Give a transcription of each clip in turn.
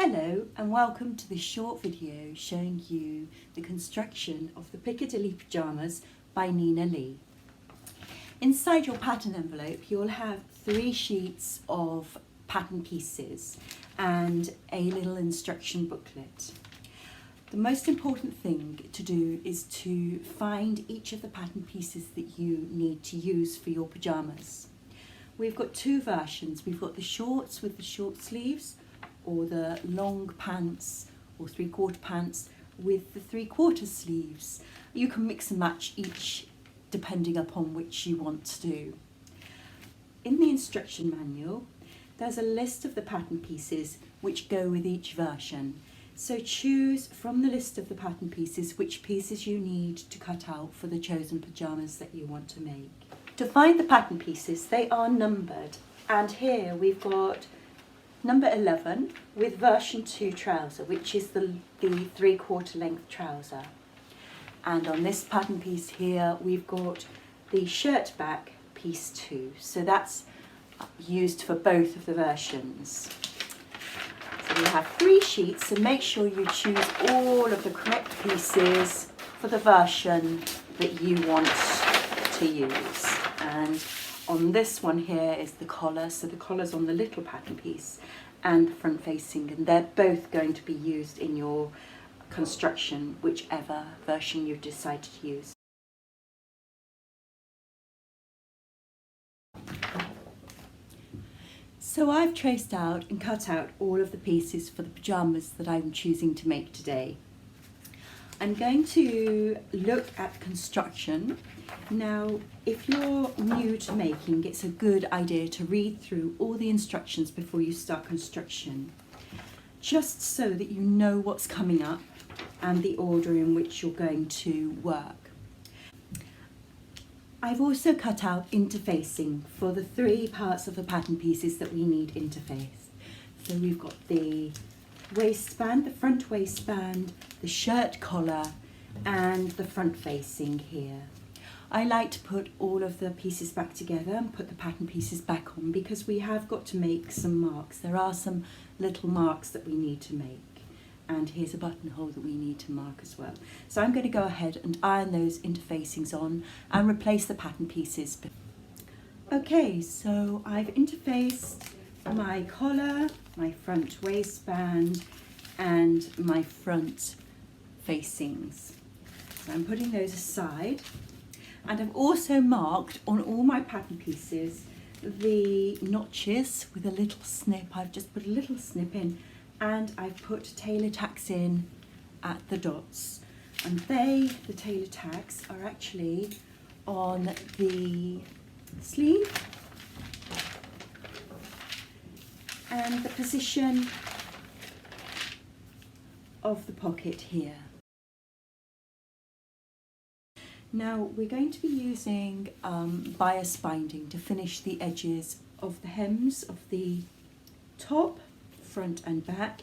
Hello and welcome to this short video showing you the construction of the Piccadilly Pyjamas by Nina Lee. Inside your pattern envelope you'll have 3 sheets of pattern pieces and a little instruction booklet. The most important thing to do is to find each of the pattern pieces that you need to use for your pyjamas. We've got 2 versions. We've got the shorts with the short sleeves, or the long pants or 3/4 pants with the 3/4 sleeves. You can mix and match each depending upon which you want to do. In the instruction manual there's a list of the pattern pieces which go with each version. So choose from the list of the pattern pieces which pieces you need to cut out for the chosen pyjamas that you want to make. To find the pattern pieces, they are numbered, and here we've got number 11 with version 2 trouser, which is the 3/4 length trouser. And on this pattern piece here we've got the shirt back piece 2, so that's used for both of the versions. So we have 3 sheets, so make sure you choose all of the correct pieces for the version that you want to use. And on this one here is the collar, so the collar's on the little pattern piece and the front facing, and they're both going to be used in your construction, whichever version you decide to use. So I've traced out and cut out all of the pieces for the pyjamas that I'm choosing to make today. I'm going to look at construction. Now, if you're new to making, it's a good idea to read through all the instructions before you start construction, just so that you know what's coming up and the order in which you're going to work. I've also cut out interfacing for the 3 parts of the pattern pieces that we need interfaced. So we've got the waistband, the front waistband, the shirt collar and the front facing here. I like to put all of the pieces back together and put the pattern pieces back on because we have got to make some marks. There are some little marks that we need to make, and here's a buttonhole that we need to mark as well. So I'm going to go ahead and iron those interfacings on and replace the pattern pieces. Okay, so I've interfaced my collar, my front waistband and my front facings. So I'm putting those aside, and I've also marked on all my pattern pieces the notches with a little snip. I've just put a little snip in, and I've put tailor tacks in at the dots, and the tailor tacks are actually on the sleeve and the position of the pocket here. Now we're going to be using bias binding to finish the edges of the hems of the top, front and back,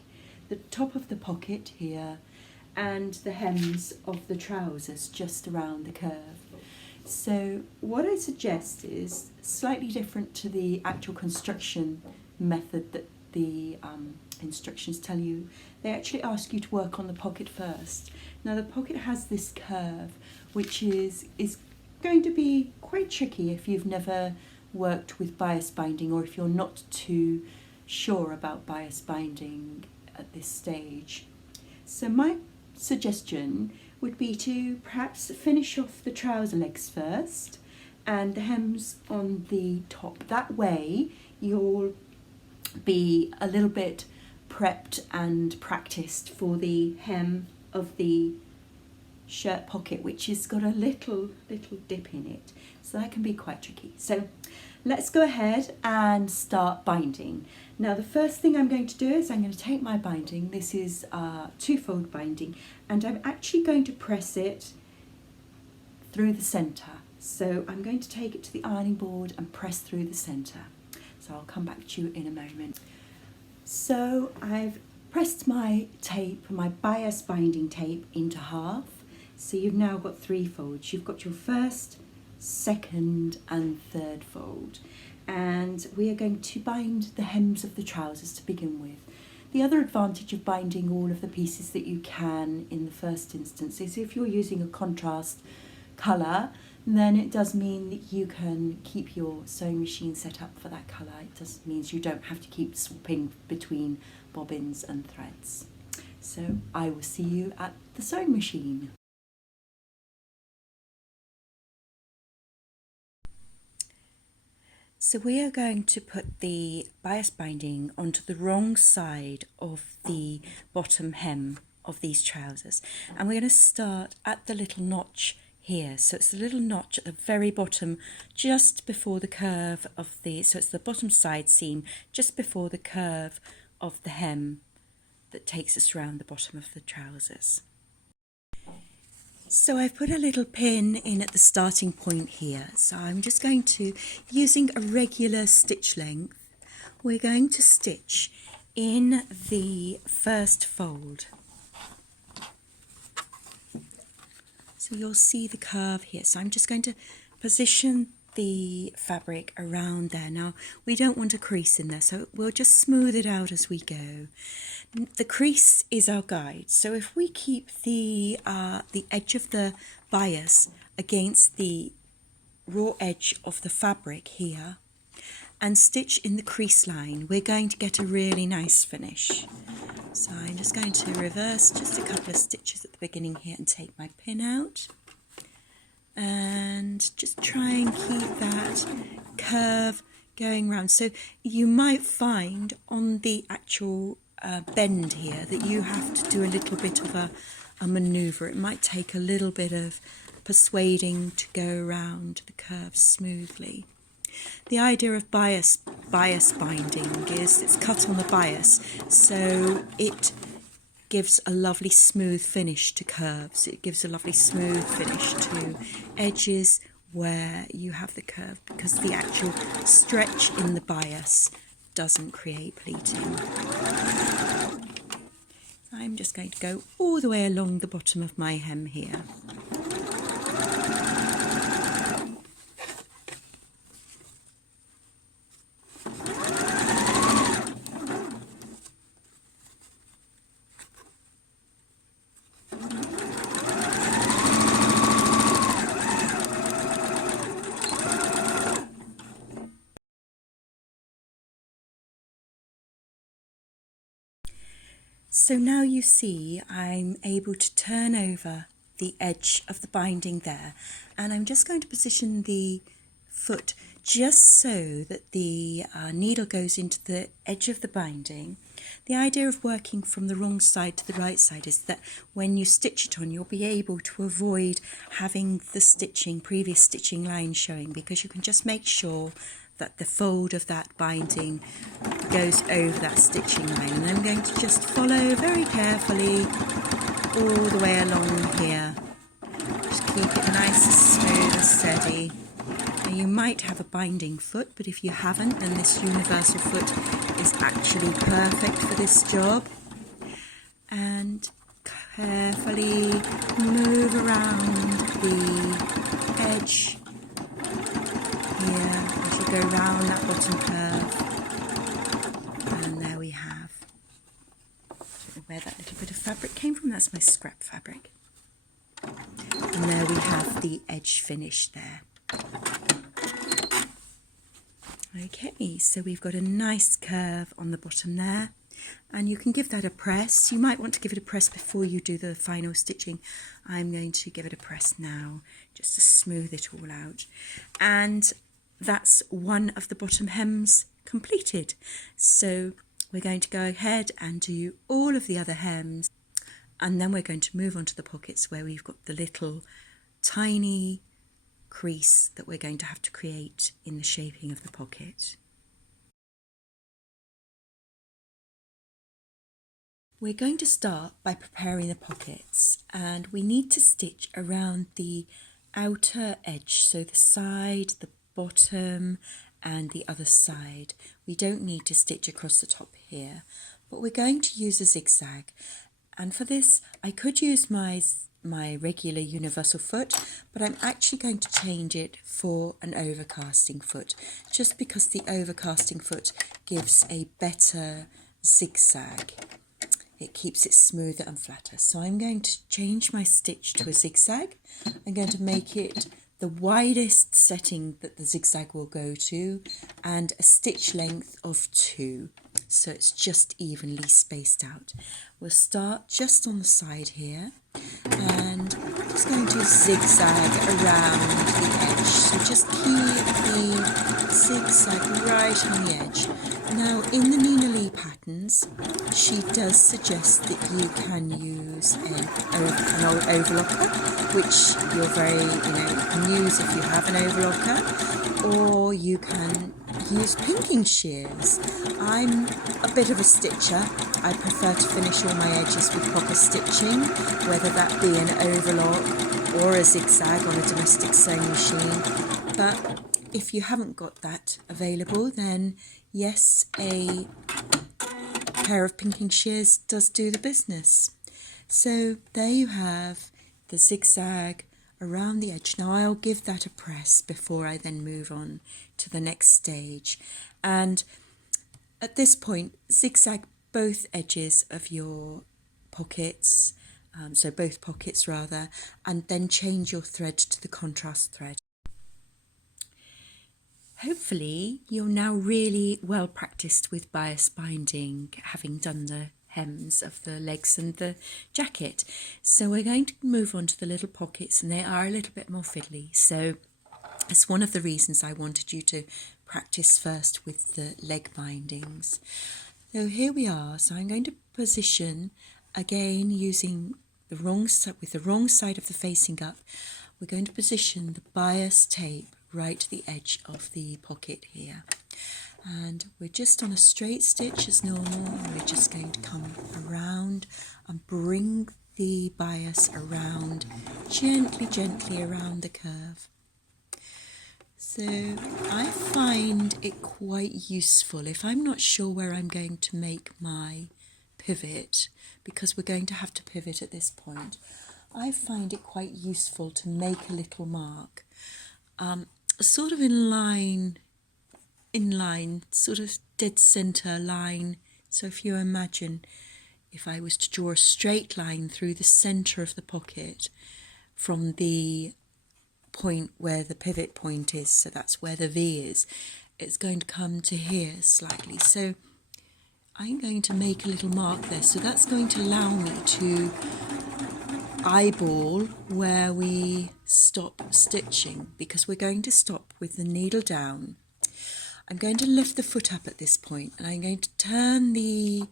the top of the pocket here, and the hems of the trousers just around the curve. So what I suggest is slightly different to the actual construction method that the instructions tell you. They actually ask you to work on the pocket first. Now the pocket has this curve which is going to be quite tricky if you've never worked with bias binding, or if you're not too sure about bias binding at this stage. So my suggestion would be to perhaps finish off the trouser legs first and the hems on the top. That way you'll be a little bit prepped and practiced for the hem of the shirt pocket, which has got a little dip in it, so that can be quite tricky. So let's go ahead and start binding. Now the first thing I'm going to do is I'm going to take my binding. This is 2-fold binding, and I'm actually going to press it through the centre. So I'm going to take it to the ironing board and press through the centre. So I'll come back to you in a moment. So I've pressed my tape, my bias binding tape, into half. So you've now got 3 folds. You've got your first, second and third fold. And we are going to bind the hems of the trousers to begin with. The other advantage of binding all of the pieces that you can in the first instance is if you're using a contrast colour, then it does mean that you can keep your sewing machine set up for that colour. It just means you don't have to keep swapping between bobbins and threads. So I will see you at the sewing machine. So we are going to put the bias binding onto the wrong side of the bottom hem of these trousers, and we're going to start at the little notch here. So it's the little notch at the very bottom, just before the curve of the, so it's the bottom side seam just before the curve of the hem that takes us around the bottom of the trousers. So I've put a little pin in at the starting point here. So I'm just going to, using a regular stitch length, we're going to stitch in the first fold. So you'll see the curve here. So I'm just going to position the fabric around there. Now we don't want a crease in there, so we'll just smooth it out as we go. The crease is our guide, so if we keep the edge of the bias against the raw edge of the fabric here and stitch in the crease line, we're going to get a really nice finish. So I'm just going to reverse just a couple of stitches at the beginning here and take my pin out. And just try and keep that curve going round. So you might find on the actual bend here that you have to do a little bit of a manoeuvre. It might take a little bit of persuading to go around the curve smoothly. The idea of bias binding is it's cut on the bias, so it gives a lovely smooth finish to curves. It gives a lovely smooth finish to edges where you have the curve, because the actual stretch in the bias doesn't create pleating. I'm just going to go all the way along the bottom of my hem here. So now you see I'm able to turn over the edge of the binding there, and I'm just going to position the foot just so that the needle goes into the edge of the binding. The idea of working from the wrong side to the right side is that when you stitch it on, you'll be able to avoid having the previous stitching line showing, because you can just make sure that the fold of that binding goes over that stitching line. And I'm going to just follow very carefully all the way along here. Just keep it nice and smooth and steady. Now you might have a binding foot, but if you haven't, then this universal foot is actually perfect for this job. And carefully move around the edge here as you go round that bottom curve. And there we have. I don't know where that little bit of fabric came from. That's my scrap fabric. And there we have the edge finish there. Okay, so we've got a nice curve on the bottom there, and you can give that a press. You might want to give it a press before you do the final stitching. I'm going to give it a press now just to smooth it all out. And that's one of the bottom hems completed. So we're going to go ahead and do all of the other hems, and then we're going to move on to the pockets where we've got the little tiny crease that we're going to have to create in the shaping of the pocket. We're going to start by preparing the pockets, and we need to stitch around the outer edge, so the side, the bottom and the other side. We don't need to stitch across the top here, but we're going to use a zigzag, and for this I could use my regular universal foot, but I'm actually going to change it for an overcasting foot, just because the overcasting foot gives a better zigzag. it keeps it smoother and flatter. So I'm going to change my stitch to a zigzag. I'm going to make it the widest setting that the zigzag will go to and a stitch length of 2, so it's just evenly spaced out. We'll start just on the side here and I'm just going to zigzag around the edge, so just keep the zigzag right on the edge. Now in the Nina Lee patterns she does suggest that you can use an overlocker, which you're you can use if you have an overlocker, or you can use pinking shears. I'm a bit of a stitcher. I prefer to finish all my edges with proper stitching, whether that be an overlock or a zigzag on a domestic sewing machine. But if you haven't got that available, then yes, a pair of pinking shears does do the business. So there you have the zigzag around the edge. Now I'll give that a press before I then move on to the next stage, and at this point zigzag both edges of your pockets, so both pockets rather, and then change your thread to the contrast thread. Hopefully you're now really well practiced with bias binding, having done the hems of the legs and the jacket. So we're going to move on to the little pockets, and they are a little bit more fiddly. So it's one of the reasons I wanted you to practice first with the leg bindings. So here we are. So I'm going to position again using the wrong side, with the wrong side of the facing up. We're going to position the bias tape right to the edge of the pocket here, and we're just on a straight stitch as normal, and we're just going to come around and bring the bias around gently around the curve. So I find it quite useful if I'm not sure where I'm going to make my pivot, because we're going to have to pivot at this point. I find it quite useful to make a little mark, sort of in line, sort of dead center line. So if you imagine if I was to draw a straight line through the center of the pocket from the point where the pivot point is, so that's where the V is, it's going to come to here slightly. So I'm going to make a little mark there, so that's going to allow me to eyeball where we stop stitching, because we're going to stop with the needle down. I'm going to lift the foot up at this point, and I'm going to turn the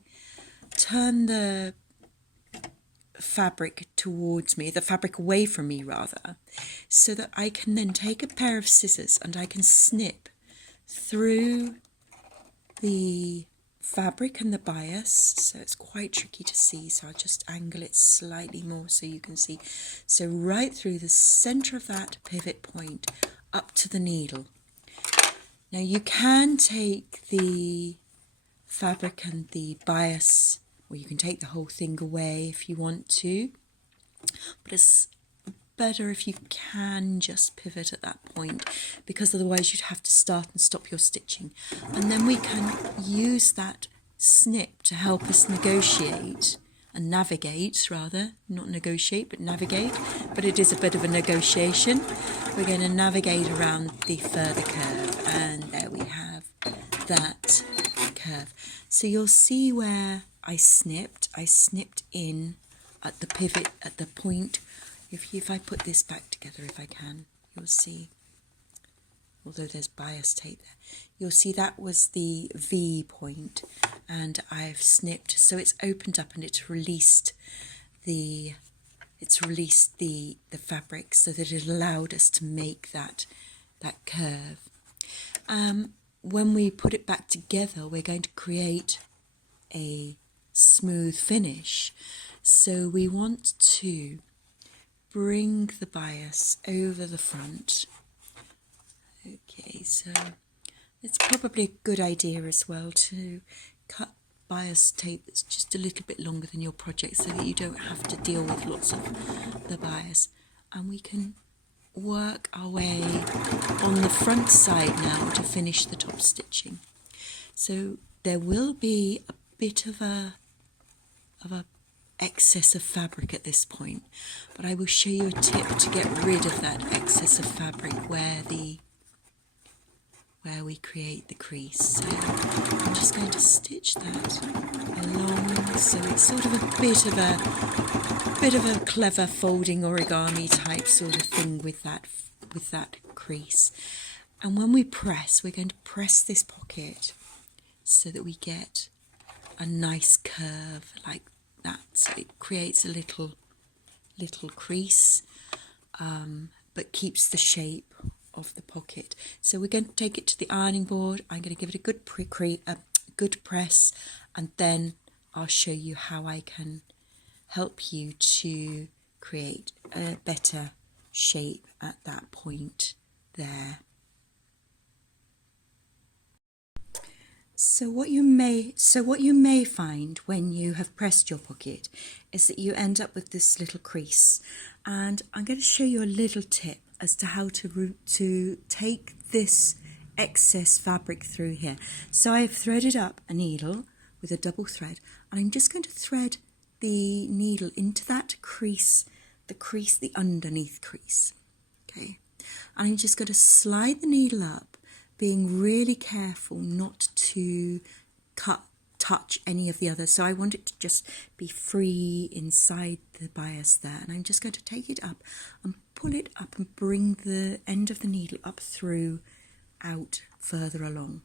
fabric towards me, the fabric away from me rather, so that I can then take a pair of scissors and I can snip through the fabric and the bias. So it's quite tricky to see, so I'll just angle it slightly more so you can see. So right through the center of that pivot point up to the needle. Now you can take the fabric and the bias, or you can take the whole thing away if you want to, but it's better if you can just pivot at that point, because otherwise you'd have to start and stop your stitching. And then we can use that snip to help us negotiate and navigate, rather, not negotiate but navigate, but it is a bit of a negotiation. We're going to navigate around the further curve, and there we have that curve. So you'll see where I snipped in at the pivot, at the point. If I put this back together, if I can, you'll see, although there's bias tape there, you'll see that was the V point, and I've snipped, so it's opened up and it's released the fabric, so that it allowed us to make that curve. When we put it back together, we're going to create a smooth finish, so we want to bring the bias over the front. Okay, so it's probably a good idea as well to cut bias tape that's just a little bit longer than your project, so that you don't have to deal with lots of the bias. And we can work our way on the front side now to finish the top stitching. So there will be a bit of a a excess of fabric at this point, but I will show you a tip to get rid of that excess of fabric where we create the crease. So I'm just going to stitch that along, so it's sort of a bit of a clever folding origami type sort of thing with that crease. And when we press, we're going to press this pocket so that we get a nice curve like that. So it creates a little crease, but keeps the shape of the pocket. So we're going to take it to the ironing board. I'm going to give it a good press, and then I'll show you how I can help you to create a better shape at that point there. So what you may find when you have pressed your pocket is that you end up with this little crease, and I'm going to show you a little tip as to how to take this excess fabric through here. So I've threaded up a needle with a double thread, and I'm just going to thread the needle into that crease, the underneath crease. Okay, and I'm just going to slide the needle up, being really careful not to touch any of the others. So I want it to just be free inside the bias there, and I'm just going to take it up and pull it up and bring the end of the needle up through, out further along.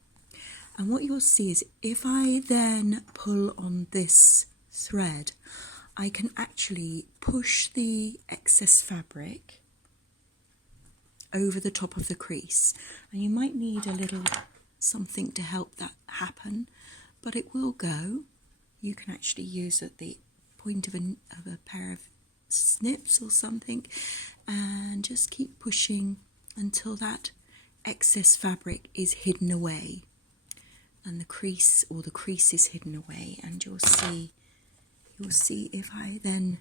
And what you'll see is if I then pull on this thread, I can actually push the excess fabric over the top of the crease, and you might need a little something to help that happen, but it will go. You can actually use at the point of a pair of snips or something, and just keep pushing until that excess fabric is hidden away, and the crease is hidden away. And you'll see if I then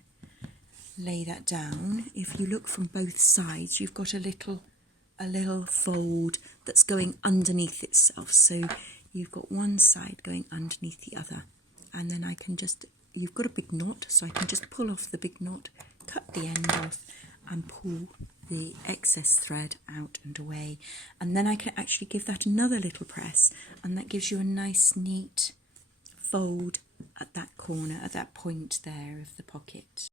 lay that down, if you look from both sides, you've got a little fold that's going underneath itself. So you've got one side going underneath the other, and then I can just, you've got a big knot, so I can just pull off the big knot, cut the end off, and pull the excess thread out and away. And then I can actually give that another little press, and that gives you a nice neat fold at that corner, at that point there of the pocket.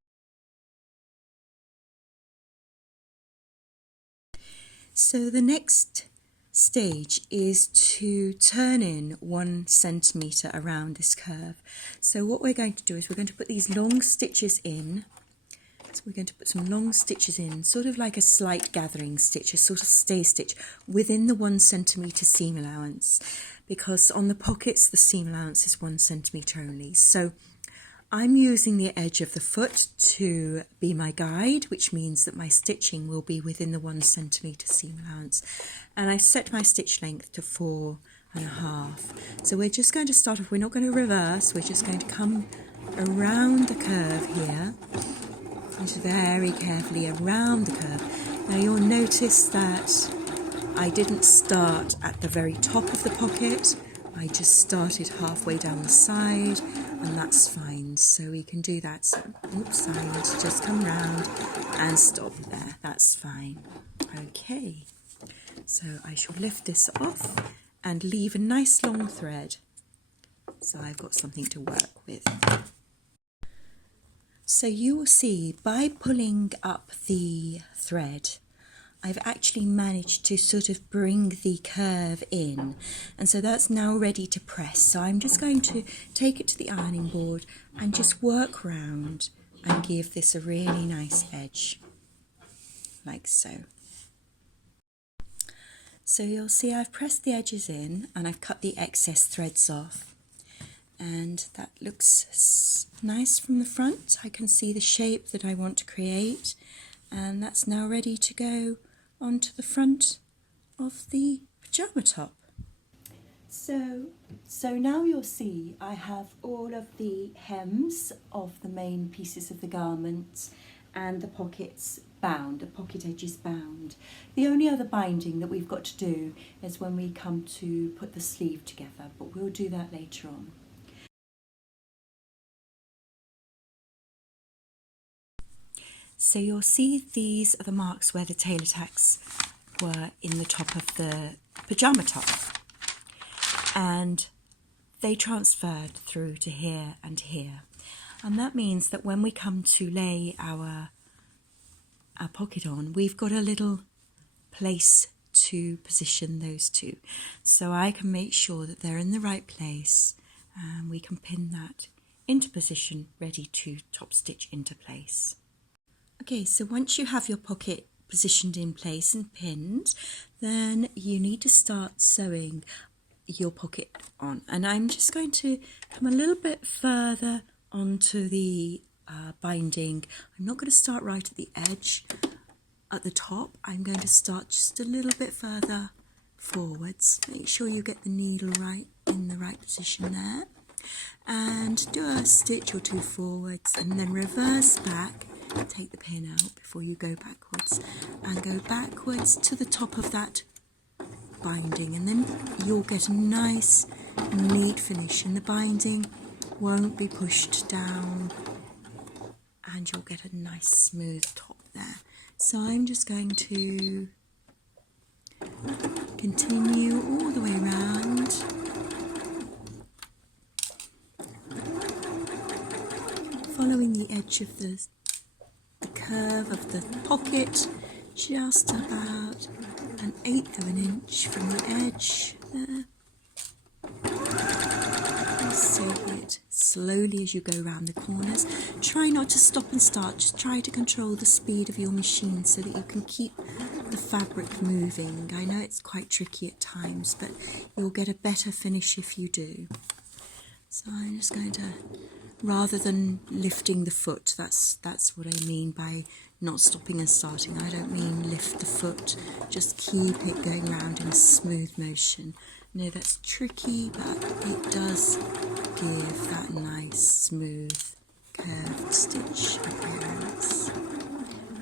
So the next stage is to turn in 1 centimetre around this curve. So what we're going to do is we're going to put these long stitches in. So we're going to put some long stitches in, sort of like a slight gathering stitch, a sort of stay stitch within the 1 centimetre seam allowance, because on the pockets the seam allowance is 1 centimetre only. So I'm using the edge of the foot to be my guide, which means that my stitching will be within the 1 centimetre seam allowance. And I set my stitch length to 4.5. So we're just going to start off, we're not going to reverse, we're just going to come around the curve here, just very carefully around the curve. Now you'll notice that I didn't start at the very top of the pocket, I just started halfway down the side, and that's fine. So we can do that. So, oops, I want to just come round and stop there. That's fine. Okay. So I shall lift this off and leave a nice long thread. So I've got something to work with. So you will see by pulling up the thread, I've actually managed to sort of bring the curve in, and so that's now ready to press. So I'm just going to take it to the ironing board and just work round and give this a really nice edge, like so. So you'll see I've pressed the edges in and I've cut the excess threads off, and that looks nice from the front. I can see the shape that I want to create, and that's now ready to go onto the front of the pyjama top. So now you'll see I have all of the hems of the main pieces of the garment and the pockets bound, the pocket edges bound. The only other binding that we've got to do is when we come to put the sleeve together, but we'll do that later on. So you'll see these are the marks where the tailor tacks were in the top of the pyjama top, and they transferred through to here and here, and that means that when we come to lay our pocket on, we've got a little place to position those two, so I can make sure that they're in the right place, and we can pin that into position, ready to top stitch into place. Okay, so once you have your pocket positioned in place and pinned, then you need to start sewing your pocket on, and I'm just going to come a little bit further onto the binding. I'm not going to start right at the edge at the top. I'm going to start just a little bit further forwards. Make sure you get the needle right in the right position there, and do a stitch or two forwards, and then reverse back. Take the pin out before you go backwards, and go backwards to the top of that binding, and then you'll get a nice neat finish, and the binding won't be pushed down, and you'll get a nice smooth top there. So I'm just going to continue all the way around, following the edge of the curve of the pocket, just about 1/8 of an inch from the edge there. And sew it slowly as you go around the corners. Try not to stop and start, just try to control the speed of your machine so that you can keep the fabric moving. I know it's quite tricky at times, but you'll get a better finish if you do. So I'm just going to, rather than lifting the foot, that's what I mean by not stopping and starting. I don't mean lift the foot, just keep it going around in a smooth motion. No, that's tricky, but it does give that nice smooth curved stitch appearance.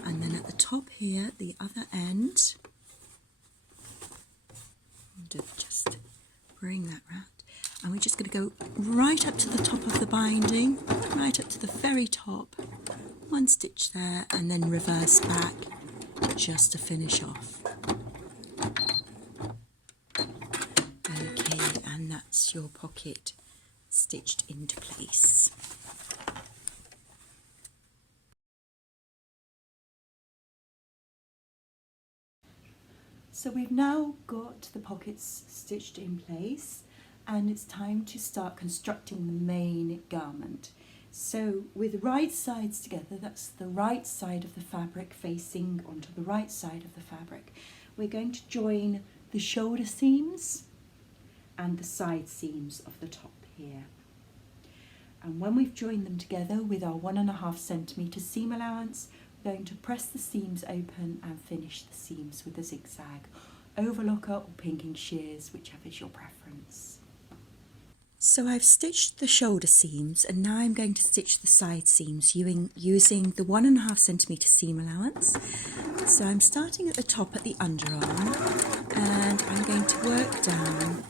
And then at the top here, the other end, just bring that round. And we're just going to go right up to the top of the binding, right up to the very top, one stitch there, and then reverse back just to finish off. Okay, and that's your pocket stitched into place. So we've now got the pockets stitched in place, and it's time to start constructing the main garment. So with right sides together, that's the right side of the fabric facing onto the right side of the fabric, we're going to join the shoulder seams and the side seams of the top here. And when we've joined them together with our 1.5 centimetre seam allowance, we're going to press the seams open and finish the seams with a zigzag, overlocker or pinking shears, whichever is your preference. So I've stitched the shoulder seams, and now I'm going to stitch the side seams using the 1.5 centimetre seam allowance. So I'm starting at the top at the underarm, and I'm going to work down.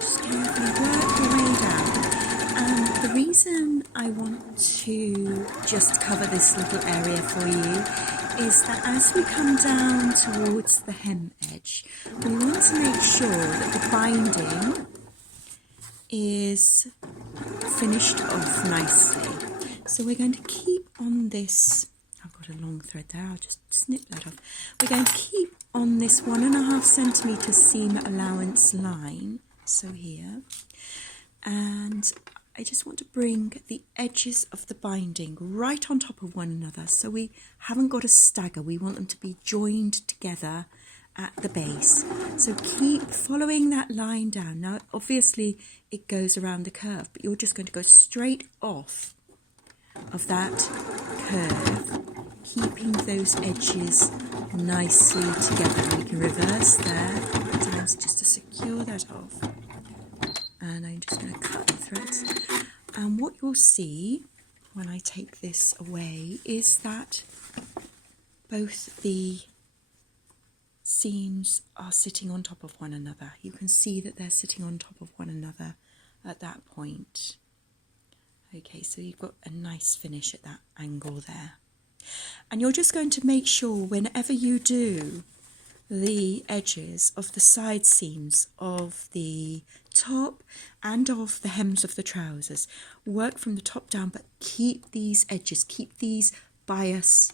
Just carefully work your way down. And the reason I want to just cover this little area for you is that as we come down towards the hem edge, we want to make sure that the binding is finished off nicely. So we're going to keep on this, I've got a long thread there, I'll just snip that off. We're going to keep on this 1.5 centimetre seam allowance line, so here, and I just want to bring the edges of the binding right on top of one another, so we haven't got a stagger. We want them to be joined together at the base. So keep following that line down. Now obviously it goes around the curve, but you're just going to go straight off of that curve, keeping those edges nicely together. We can reverse there sometimes just to secure that off. And I'm just going to cut the threads. And what you'll see when I take this away is that both the seams are sitting on top of one another. You can see that they're sitting on top of one another at that point. Okay, so you've got a nice finish at that angle there. And you're just going to make sure whenever you do the edges of the side seams of the top and of the hems of the trousers, work from the top down, but keep these edges, keep these bias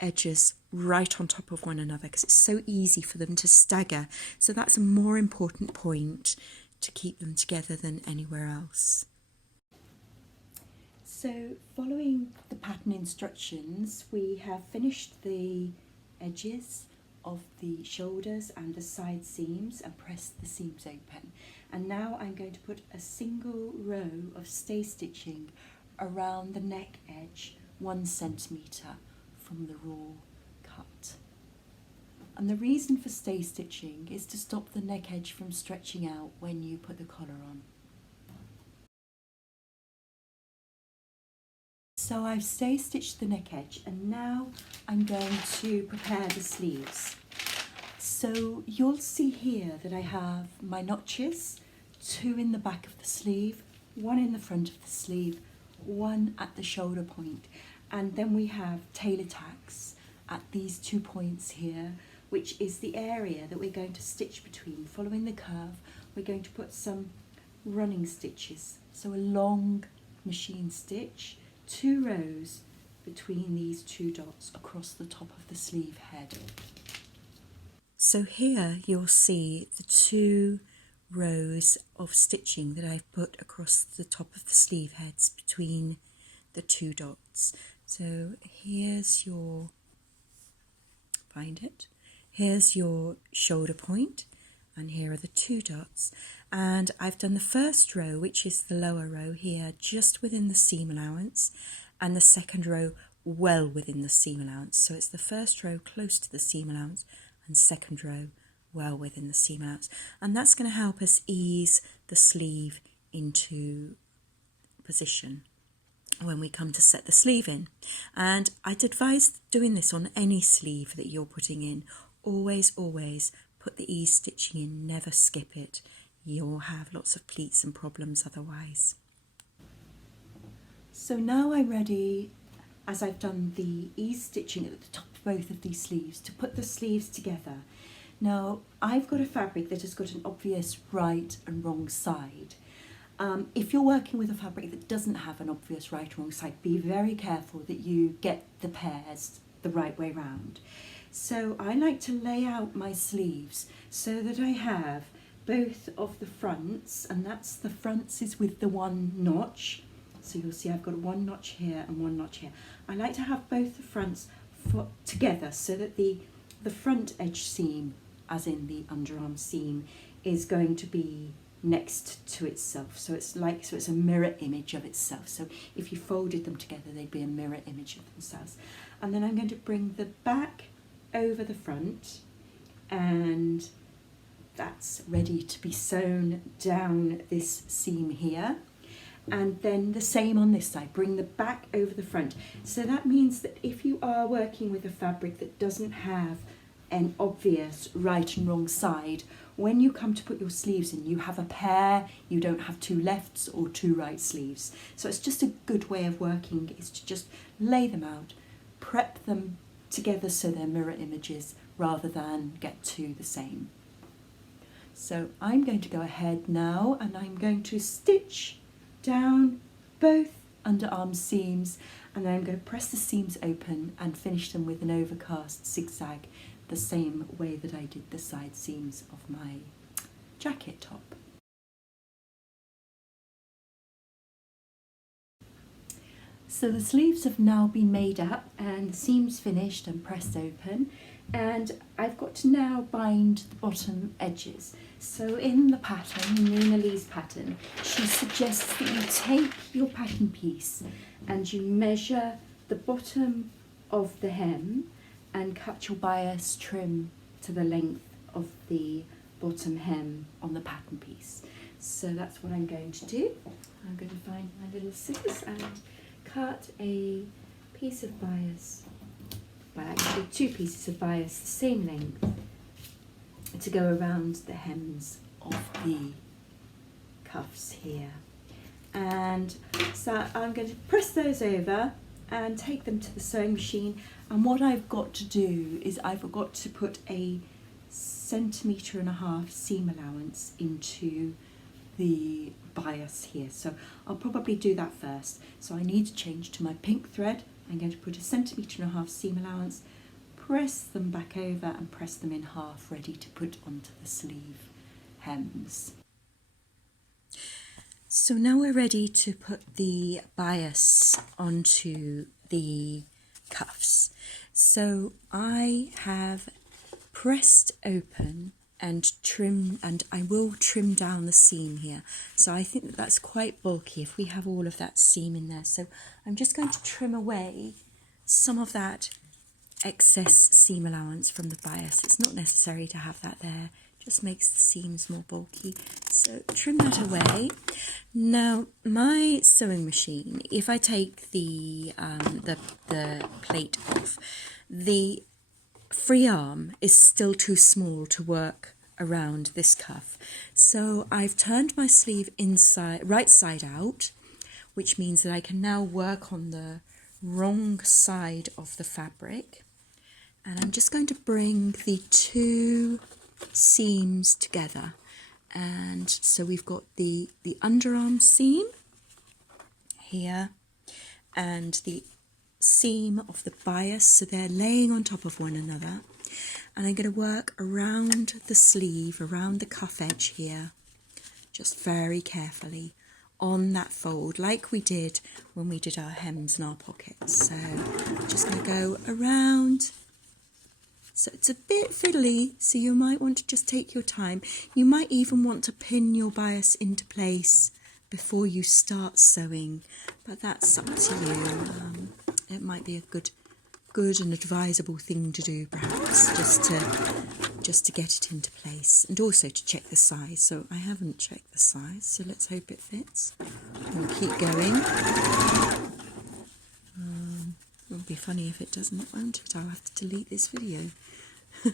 edges right on top of one another, because it's so easy for them to stagger. So that's a more important point, to keep them together than anywhere else. So following the pattern instructions, we have finished the edges of the shoulders and the side seams and pressed the seams open. And now I'm going to put a single row of stay stitching around the neck edge 1 centimetre from the raw cut. And the reason for stay stitching is to stop the neck edge from stretching out when you put the collar on. So I've stay stitched the neck edge, and now I'm going to prepare the sleeves. So you'll see here that I have my notches, 2 in the back of the sleeve, 1 in the front of the sleeve, 1 at the shoulder point, and then we have tailor tacks at these 2 points here, which is the area that we're going to stitch between. Following the curve, we're going to put some running stitches, so a long machine stitch, 2 rows between these 2 dots across the top of the sleeve head. So here you'll see the 2 rows of stitching that I've put across the top of the sleeve heads between the 2 dots. So here's your, find it, here's your shoulder point, and here are the 2 dots, and I've done the first row, which is the lower row here, just within the seam allowance, and the second row well within the seam allowance. So it's the first row close to the seam allowance and second row well within the seam allowance, and that's going to help us ease the sleeve into position when we come to set the sleeve in. And I'd advise doing this on any sleeve that you're putting in. Always put the ease stitching in, never skip it. You'll have lots of pleats and problems otherwise. So now I'm ready, as I've done the ease stitching at the top of both of these sleeves, to put the sleeves together. Now I've got a fabric that has got an obvious right and wrong side. If you're working with a fabric that doesn't have an obvious right or wrong side, be very careful that you get the pairs the right way round. So I like to lay out my sleeves so that I have both of the fronts, and that's the fronts is with the 1 notch. So you'll see I've got 1 notch here and 1 notch here. I like to have both the fronts together so that the front edge seam, as in the underarm seam, is going to be next to itself. So it's a mirror image of itself. So if you folded them together, they'd be a mirror image of themselves. And then I'm going to bring the back over the front, and that's ready to be sewn down this seam here. And then the same on this side, bring the back over the front. So that means that if you are working with a fabric that doesn't have an obvious right and wrong side, when you come to put your sleeves in, you have a pair, you don't have 2 lefts or 2 right sleeves. So it's just a good way of working, is to just lay them out, prep them together so they're mirror images rather than get 2 the same. So I'm going to go ahead now, and I'm going to stitch down both underarm seams, and then I'm going to press the seams open and finish them with an overcast zigzag, the same way that I did the side seams of my jacket top. So the sleeves have now been made up and the seams finished and pressed open, and I've got to now bind the bottom edges. So in the pattern, in Nina Lee's pattern, she suggests that you take your pattern piece and you measure the bottom of the hem and cut your bias trim to the length of the bottom hem on the pattern piece. So that's what I'm going to do. I'm going to find my little scissors and cut a piece of bias, well actually 2 pieces of bias the same length, to go around the hems of the cuffs here. And so I'm going to press those over and take them to the sewing machine. And what I've got to do is I've got to put a 1.5 cm seam allowance into the bias here, so I'll probably do that first. So I need to change to my pink thread. I'm going to put a 1.5 cm seam allowance, press them back over and press them in half, ready to put onto the sleeve hems. So now we're ready to put the bias onto the cuffs. So I have pressed open and trim, and I will trim down the seam here. So I think that that's quite bulky if we have all of that seam in there. So I'm just going to trim away some of that excess seam allowance from the bias. It's not necessary to have that there, just makes the seams more bulky. So trim that away. Now my sewing machine, if I take the plate off, the free arm is still too small to work around this cuff. So I've turned my sleeve right side out, which means that I can now work on the wrong side of the fabric. And I'm just going to bring the two seams together. And so we've got the underarm seam here and the seam of the bias, so they're laying on top of one another. And I'm going to work around the sleeve, around the cuff edge here, just very carefully on that fold, like we did when we did our hems and our pockets. So I'm just going to go around. So it's a bit fiddly, so you might want to just take your time. You might even want to pin your bias into place before you start sewing, but that's up to you. It might be a good and advisable thing to do, perhaps, just to get it into place, and also to check the size. So I haven't checked the size, so let's hope it fits. We'll keep going. It'll be funny if it doesn't, won't it? I'll have to delete this video. I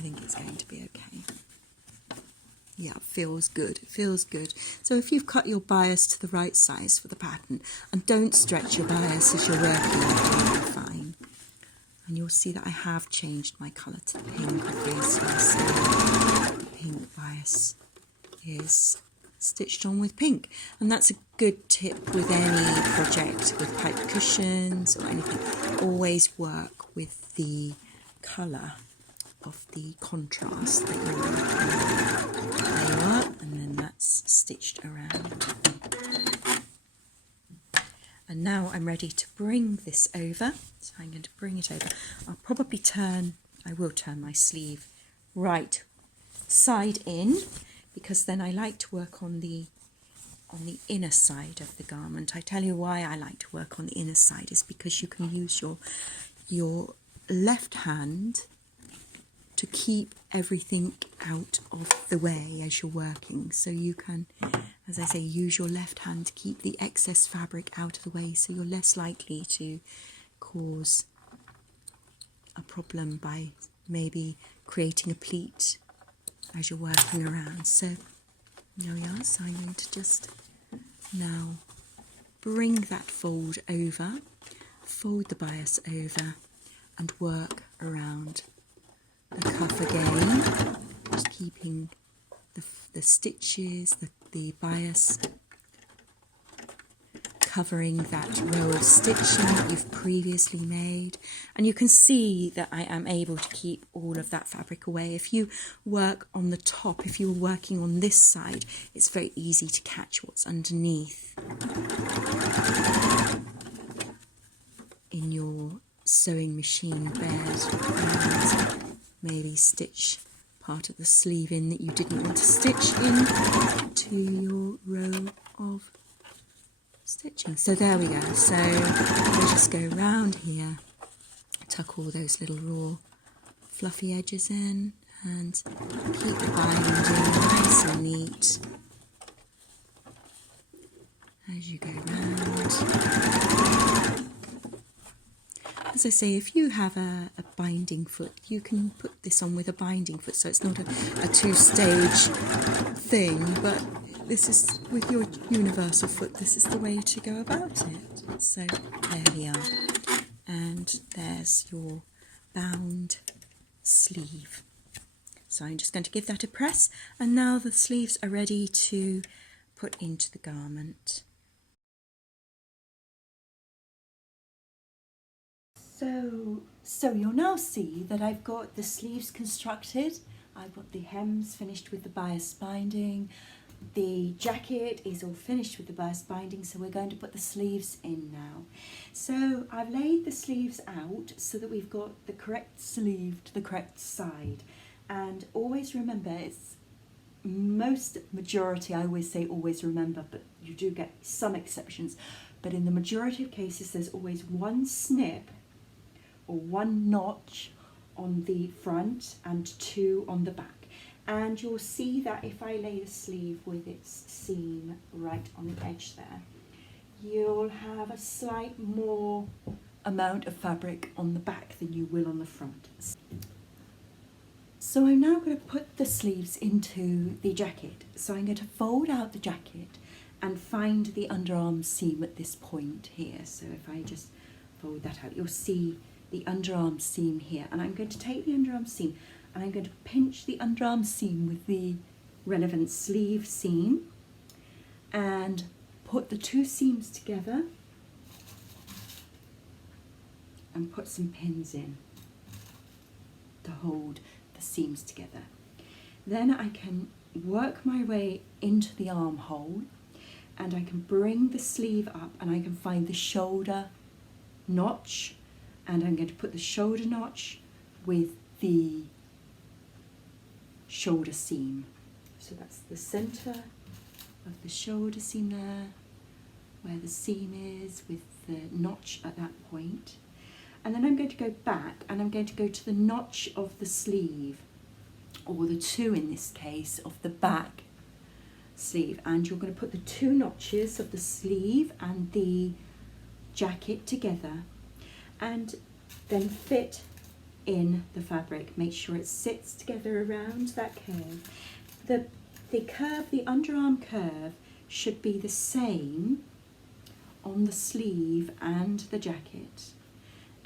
think it's going to be okay. Yeah, it feels good. It feels good. So if you've cut your bias to the right size for the pattern, and don't stretch your bias as you're working, it'll be fine. And you'll see that I have changed my colour to pink, obviously. So the pink bias is stitched on with pink, and that's a good tip with any project with pipe cushions or anything. Always work with the colour of the contrast that you're working with. There you are, and then that's stitched around. And now I'm ready to bring this over, so I'm going to bring it over. I will turn my sleeve right side in, because then I like to work on the inner side of the garment. I tell you why I like to work on the inner side is because you can use your left hand to keep everything out of the way as you're working. So you can, as I say, use your left hand to keep the excess fabric out of the way, so you're less likely to cause a problem by maybe creating a pleat as you're working around. So there we are. So I'm going to just now bring that fold over, fold the bias over, and work around the cuff again, just keeping the stitches, the bias, covering that row of stitching that you've previously made. And you can see that I am able to keep all of that fabric away. If you work on the top, if you're working on this side, it's very easy to catch what's underneath in your sewing machine bed, and maybe stitch part of the sleeve in that you didn't want to stitch in to your row of stitching. So there we go. So we'll just go round here, tuck all those little raw fluffy edges in, and keep the binding nice and neat as you go round. As I say, if you have a binding foot, you can put this on with a binding foot, so it's not a two-stage thing, but this is, with your universal foot, this is the way to go about it. So there we are. And there's your bound sleeve. So I'm just going to give that a press, and now the sleeves are ready to put into the garment. So you'll now see that I've got the sleeves constructed. I've got the hems finished with the bias binding. The jacket is all finished with the bias binding, so we're going to put the sleeves in now. So I've laid the sleeves out so that we've got the correct sleeve to the correct side. And always remember, it's majority, I always say always remember, but you do get some exceptions. But in the majority of cases, there's always one snip or one notch on the front and two on the back. And you'll see that if I lay the sleeve with its seam right on the edge there, you'll have a slight more amount of fabric on the back than you will on the front. So I'm now going to put the sleeves into the jacket. So I'm going to fold out the jacket and find the underarm seam at this point here. So if I just fold that out, you'll see the underarm seam here. And I'm going to take the underarm seam and I'm going to pinch the underarm seam with the relevant sleeve seam and put the two seams together and put some pins in to hold the seams together. Then I can work my way into the armhole and I can bring the sleeve up and I can find the shoulder notch, and I'm going to put the shoulder notch with the shoulder seam. So that's the center of the shoulder seam there, where the seam is with the notch at that point. And then I'm going to go back and I'm going to go to the notch of the sleeve, or the two in this case, of the back sleeve. And you're going to put the two notches of the sleeve and the jacket together and then fit in the fabric. Make sure it sits together around that curve. The curve, the underarm curve, should be the same on the sleeve and the jacket.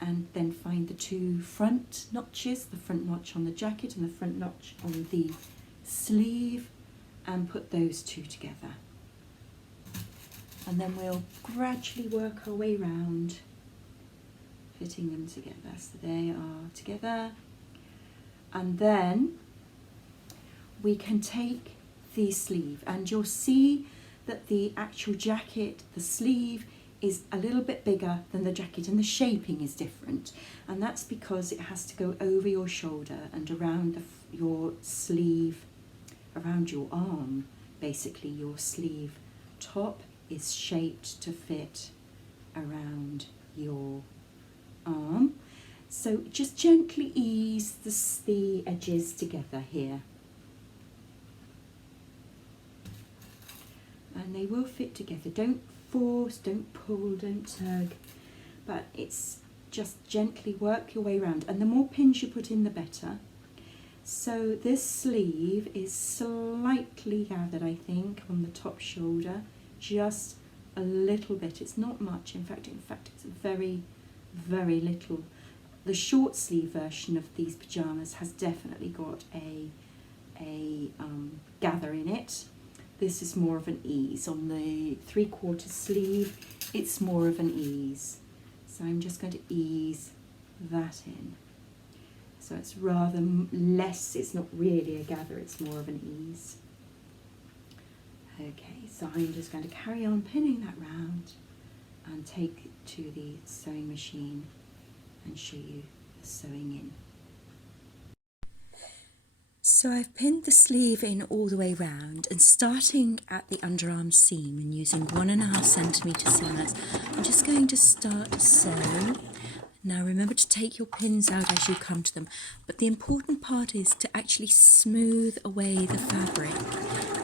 And then find the two front notches, the front notch on the jacket and the front notch on the sleeve, and put those two together. And then we'll gradually work our way round, fitting them together. So they are together. And then we can take the sleeve, and you'll see that the actual jacket, the sleeve, is a little bit bigger than the jacket, and the shaping is different, and that's because it has to go over your shoulder and around your sleeve, around your arm. Basically, your sleeve top is shaped to fit around your arm. So just gently ease the edges together here, and they will fit together. Don't force, don't pull, don't tug, but it's just gently work your way around, and the more pins you put in the better. So this sleeve is slightly gathered, I think, on the top shoulder, just a little bit. It's not much, in fact it's very, very little. The short sleeve version of these pyjamas has definitely got a gather in it. This is more of an ease. On the 3/4 sleeve, it's more of an ease. So I'm just going to ease that in. So it's rather less, it's not really a gather, it's more of an ease. Okay, so I'm just going to carry on pinning that round and take it to the sewing machine and show you the sewing in. So I've pinned the sleeve in all the way round, and starting at the underarm seam and using 1.5 centimetre seam allowance, I'm just going to start to sew. Now remember to take your pins out as you come to them, but the important part is to actually smooth away the fabric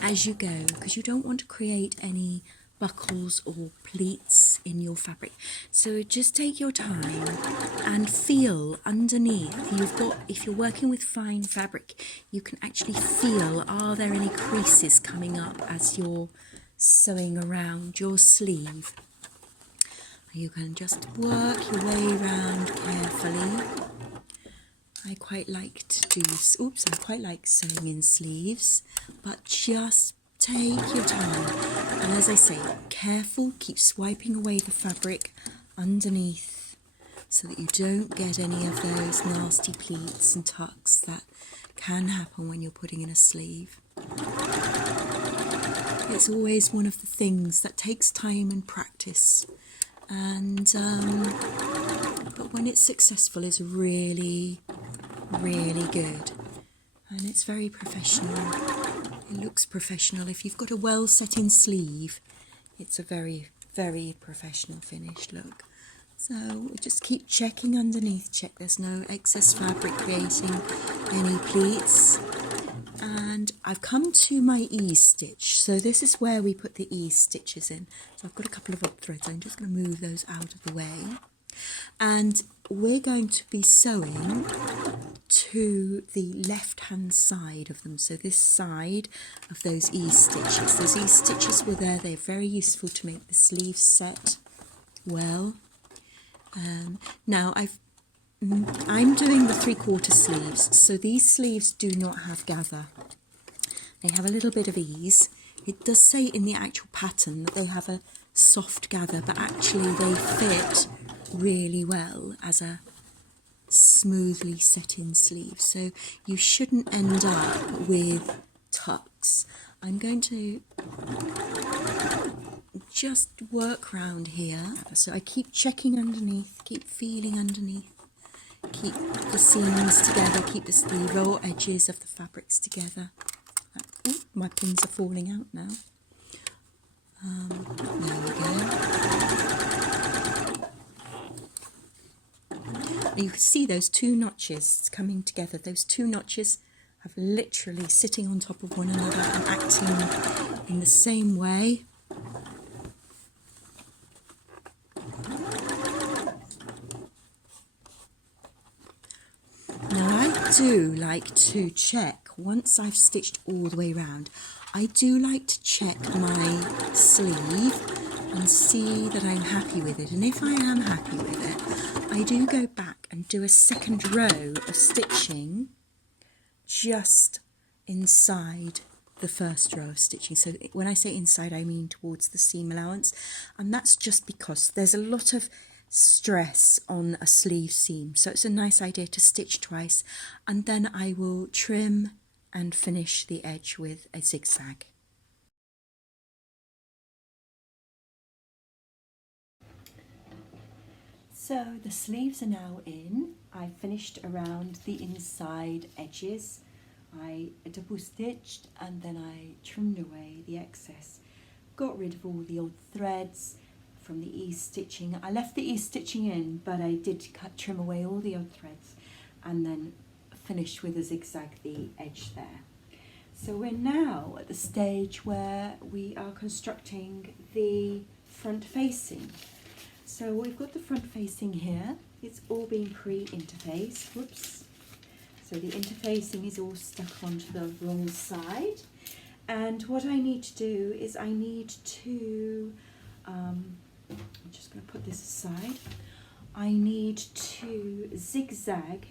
as you go, because you don't want to create any buckles or pleats in your fabric. So just take your time and feel underneath. If you're working with fine fabric, you can actually feel, are there any creases coming up as you're sewing around your sleeve? You can just work your way around carefully. I quite like sewing in sleeves, but just take your time. And as I say, careful, keep swiping away the fabric underneath so that you don't get any of those nasty pleats and tucks that can happen when you're putting in a sleeve. It's always one of the things that takes time and practice, and but when it's successful, it's really good, and it's very professional. It looks professional. If you've got a well set in sleeve, it's a very professional finished look. So just keep checking underneath, check there's no excess fabric creating any pleats. And I've come to my ease stitch, so this is where we put the ease stitches in. So I've got a couple of up threads, I'm just going to move those out of the way. And we're going to be sewing to the left hand side of them, so this side of those ease stitches. Those ease stitches were there, they're very useful to make the sleeves set well. Now I'm doing the 3/4 sleeves, so these sleeves do not have gather. They have a little bit of ease. It does say in the actual pattern that they have a soft gather, but actually they fit really well as a smoothly set in sleeve, so you shouldn't end up with tucks. I'm going to just work round here, so I keep checking underneath, keep feeling underneath, keep the seams together, keep the raw edges of the fabrics together. Ooh, my pins are falling out now. There we go. You can see those two notches coming together. Those two notches have literally sitting on top of one another and acting in the same way. Now I do like to check, once I've stitched all the way around, I do like to check my sleeve and see that I'm happy with it. And if I am happy with it, I do go back and do a second row of stitching just inside the first row of stitching. So when I say inside, I mean towards the seam allowance. And that's just because there's a lot of stress on a sleeve seam. So it's a nice idea to stitch twice, and then I will trim and finish the edge with a zigzag. So the sleeves are now in. I finished around the inside edges. I double stitched and then I trimmed away the excess. Got rid of all the old threads from the ease stitching. I left the ease stitching in, but I did trim away all the old threads and then finished with a zigzag the edge there. So we're now at the stage where we are constructing the front facing. So we've got the front facing here. It's all been pre-interfaced. Whoops. So the interfacing is all stuck onto the wrong side. And what I need to do is I need to, I'm just going to put this aside. I need to zigzag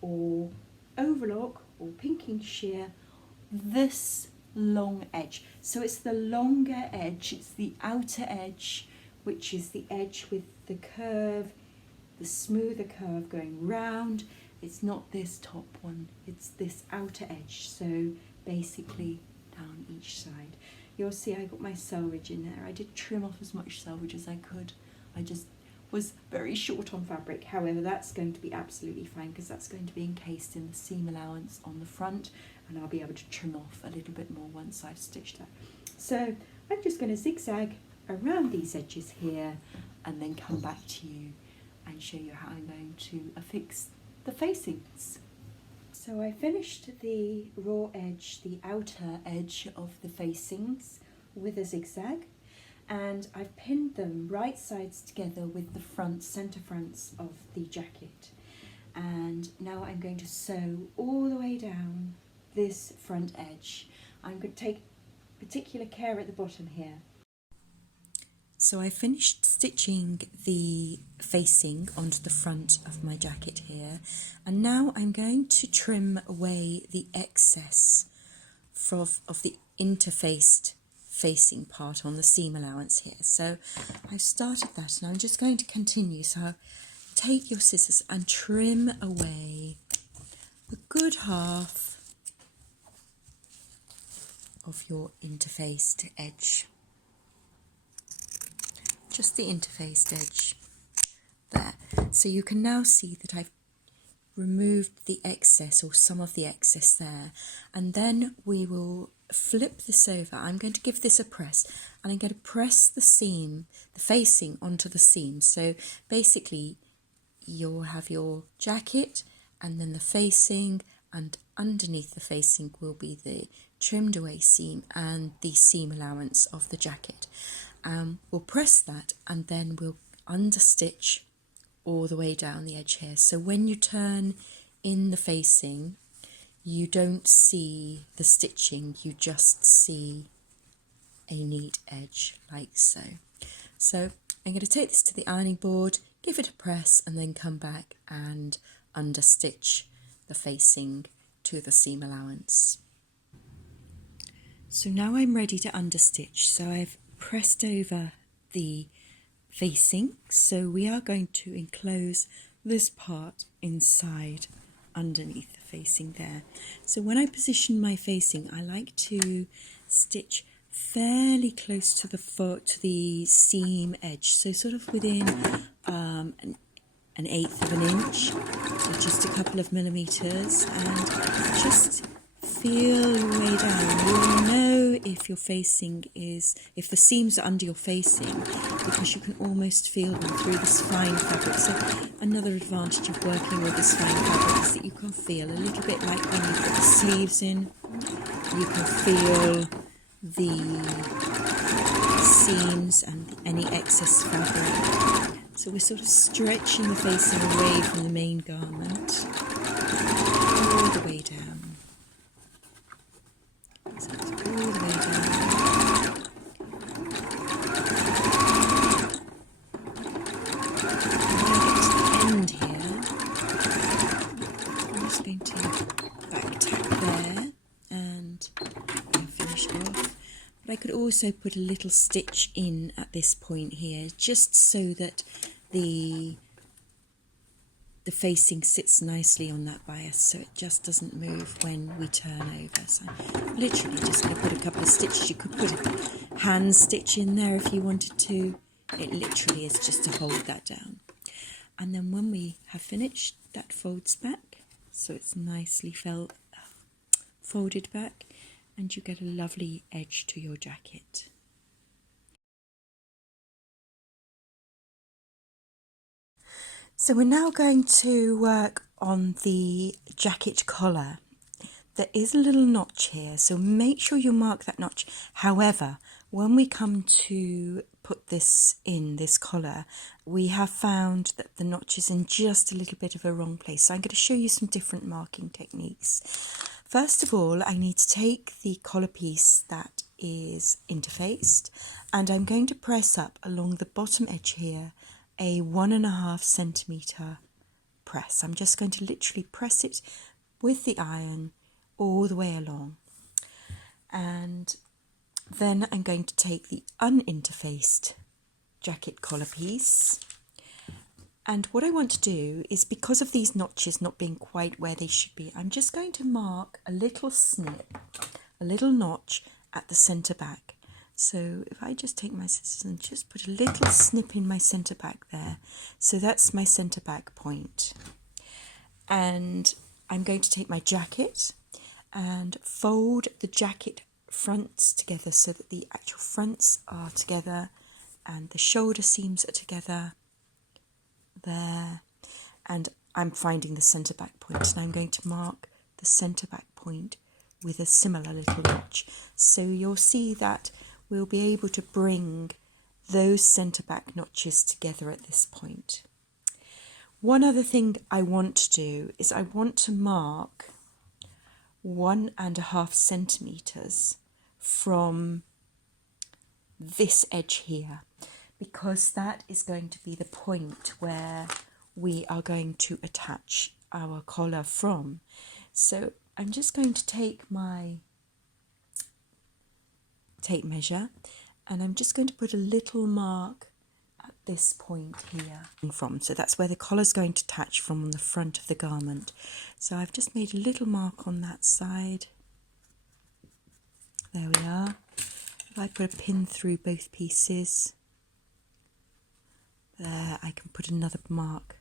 or overlock or pinking shear this long edge. So it's the longer edge, it's the outer edge, which is the edge with the curve, the smoother curve going round. It's not this top one, it's this outer edge. So basically down each side. You'll see I got my selvage in there. I did trim off as much selvage as I could. I just was very short on fabric. However, that's going to be absolutely fine because that's going to be encased in the seam allowance on the front, and I'll be able to trim off a little bit more once I've stitched that. So I'm just going to zigzag around these edges here and then come back to you and show you how I'm going to affix the facings. So I finished the raw edge, the outer edge of the facings with a zigzag. and I've pinned them right sides together with the centre fronts of the jacket. And now I'm going to sew all the way down this front edge. I'm going to take particular care at the bottom here. So I finished stitching the facing onto the front of my jacket here, and now I'm going to trim away the excess of the interfaced facing part on the seam allowance here. So I've started that and I'm just going to continue. So take your scissors and trim away a good half of your interfaced edge. Just the interfaced edge there. So you can now see that I've removed the excess or some of the excess there, and then we will flip this over. I'm going to give this a press, and I'm going to press the seam, the facing onto the seam. So basically you'll have your jacket and then the facing, and underneath the facing will be the trimmed away seam and the seam allowance of the jacket. We'll press that and then we'll understitch all the way down the edge here. So when you turn in the facing, you don't see the stitching, you just see a neat edge like so. So I'm going to take this to the ironing board, give it a press, and then come back and understitch the facing to the seam allowance. So now I'm ready to understitch. So I've pressed over the facing, so we are going to enclose this part inside underneath the facing there. So when I position my facing, I like to stitch fairly close to the foot, to the seam edge, so sort of within an eighth of an inch, or just a couple of millimeters, and just feel your way down. You'll know if your facing if the seams are under your facing, because you can almost feel them through this fine fabric. So another advantage of working with this fine fabric is that you can feel a little bit like when you put the sleeves in, you can feel the seams and any excess fabric. So we're sort of stretching the facing away from the main garment all the way down. So it's all the way down. When I get to the end here, I'm just going to back tack there and finish off. But I could also put a little stitch in at this point here, just so that the facing sits nicely on that bias, so it just doesn't move when we turn over. So I'm literally just going to put a couple of stitches. You could put a hand stitch in there if you wanted to. It literally is just to hold that down. And then when we have finished, that folds back, so it's nicely folded back, and you get a lovely edge to your jacket. So we're now going to work on the jacket collar. There is a little notch here, so make sure you mark that notch. However, when we come to put this in, this collar, we have found that the notch is in just a little bit of a wrong place. So I'm going to show you some different marking techniques. First of all, I need to take the collar piece that is interfaced, and I'm going to press up along the bottom edge here a 1.5 centimetre press. I'm just going to literally press it with the iron all the way along. And then I'm going to take the uninterfaced jacket collar piece. And what I want to do is, because of these notches not being quite where they should be, I'm just going to mark a little snip, a little notch at the centre back. So if I just take my scissors and just put a little snip in my centre back there, so that's my centre back point. And I'm going to take my jacket and fold the jacket fronts together so that the actual fronts are together and the shoulder seams are together there. And I'm finding the centre back point, and I'm going to mark the centre back point with a similar little notch. So you'll see that we'll be able to bring those centre back notches together at this point. One other thing I want to do is I want to mark 1.5 centimetres from this edge here, because that is going to be the point where we are going to attach our collar from. So I'm just going to take my tape measure and I'm just going to put a little mark at this point here from. So that's where the collar is going to attach from on the front of the garment. So I've just made a little mark on that side. There we are. If I put a pin through both pieces, there, I can put another mark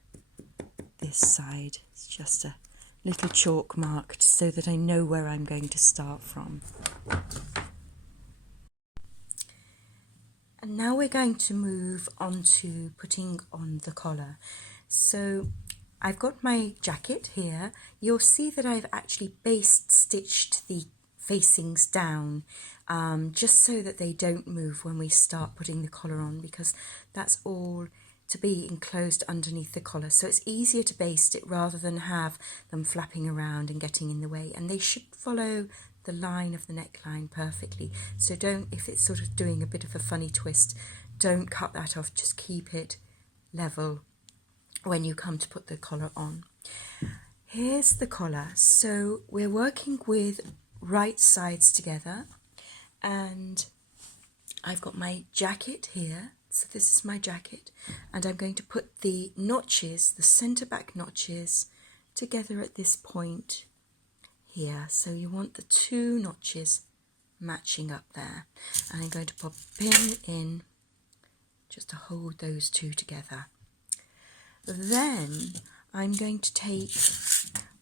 this side. It's just a little chalk mark so that I know where I'm going to start from. And now we're going to move on to putting on the collar. So I've got my jacket here. You'll see that I've actually baste stitched the facings down just so that they don't move when we start putting the collar on, because that's all to be enclosed underneath the collar. So it's easier to baste it rather than have them flapping around and getting in the way. And they should follow the line of the neckline perfectly. So don't, if it's sort of doing a bit of a funny twist, don't cut that off. Just keep it level when you come to put the collar on. Here's the collar. So we're working with right sides together, and I've got my jacket here. So this is my jacket, and I'm going to put the notches, the centre back notches, together at this point here. So you want the two notches matching up there, and I'm going to pop a pin in just to hold those two together. Then I'm going to take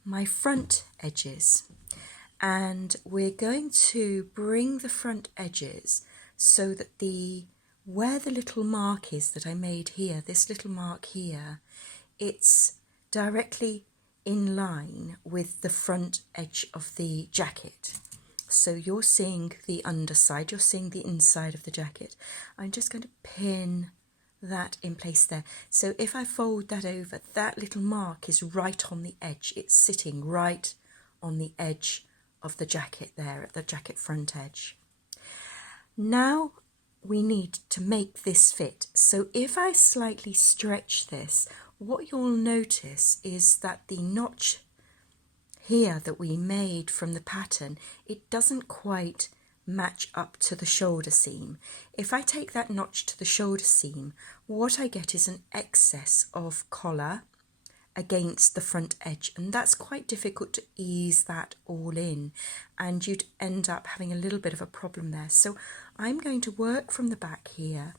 my front edges, and we're going to bring the front edges so that where the little mark is that I made here, this little mark here, it's directly in line with the front edge of the jacket. So you're seeing the underside, you're seeing the inside of the jacket. I'm just going to pin that in place there. So if I fold that over, that little mark is right on the edge. It's sitting right on the edge of the jacket there, at the jacket front edge. Now we need to make this fit. So if I slightly stretch this, what you'll notice is that the notch here that we made from the pattern, it doesn't quite match up to the shoulder seam. If I take that notch to the shoulder seam, what I get is an excess of collar against the front edge, and that's quite difficult to ease that all in, and you'd end up having a little bit of a problem there. So I'm going to work from the back here.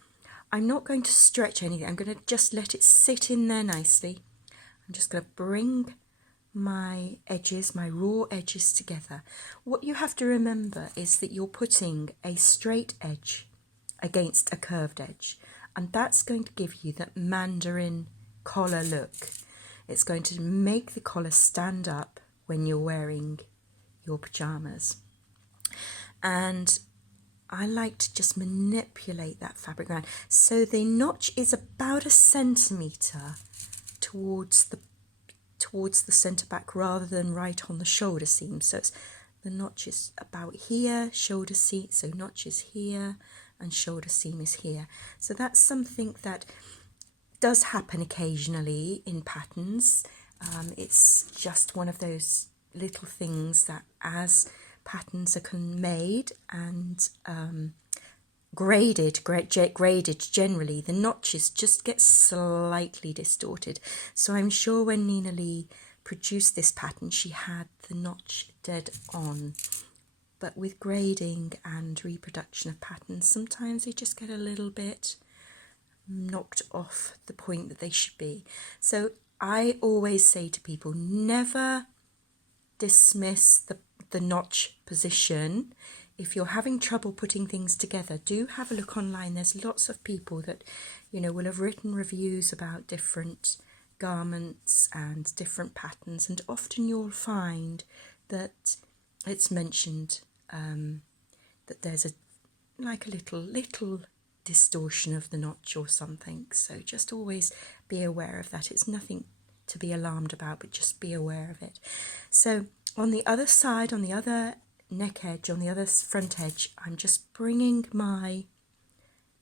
I'm not going to stretch anything. I'm going to just let it sit in there nicely. I'm just going to bring my edges, my raw edges together. What you have to remember is that you're putting a straight edge against a curved edge, and that's going to give you that mandarin collar look. It's going to make the collar stand up when you're wearing your pyjamas. And I like to just manipulate that fabric around. So the notch is about 1 centimetre towards the centre back rather than right on the shoulder seam. So the notch is about here, shoulder seam, so notch is here and shoulder seam is here. So that's something that does happen occasionally in patterns. It's just one of those little things that as patterns are made and graded generally, the notches just get slightly distorted. So I'm sure when Nina Lee produced this pattern, she had the notch dead on. But with grading and reproduction of patterns, sometimes they just get a little bit knocked off the point that they should be. So I always say to people, never dismiss the notch position. If you're having trouble putting things together, do have a look online. There's lots of people that, you know, will have written reviews about different garments and different patterns, and often you'll find that it's mentioned that there's a little distortion of the notch or something. So just always be aware of that. It's nothing to be alarmed about, but just be aware of it. So on the other side, on the other neck edge, on the other front edge, I'm just bringing my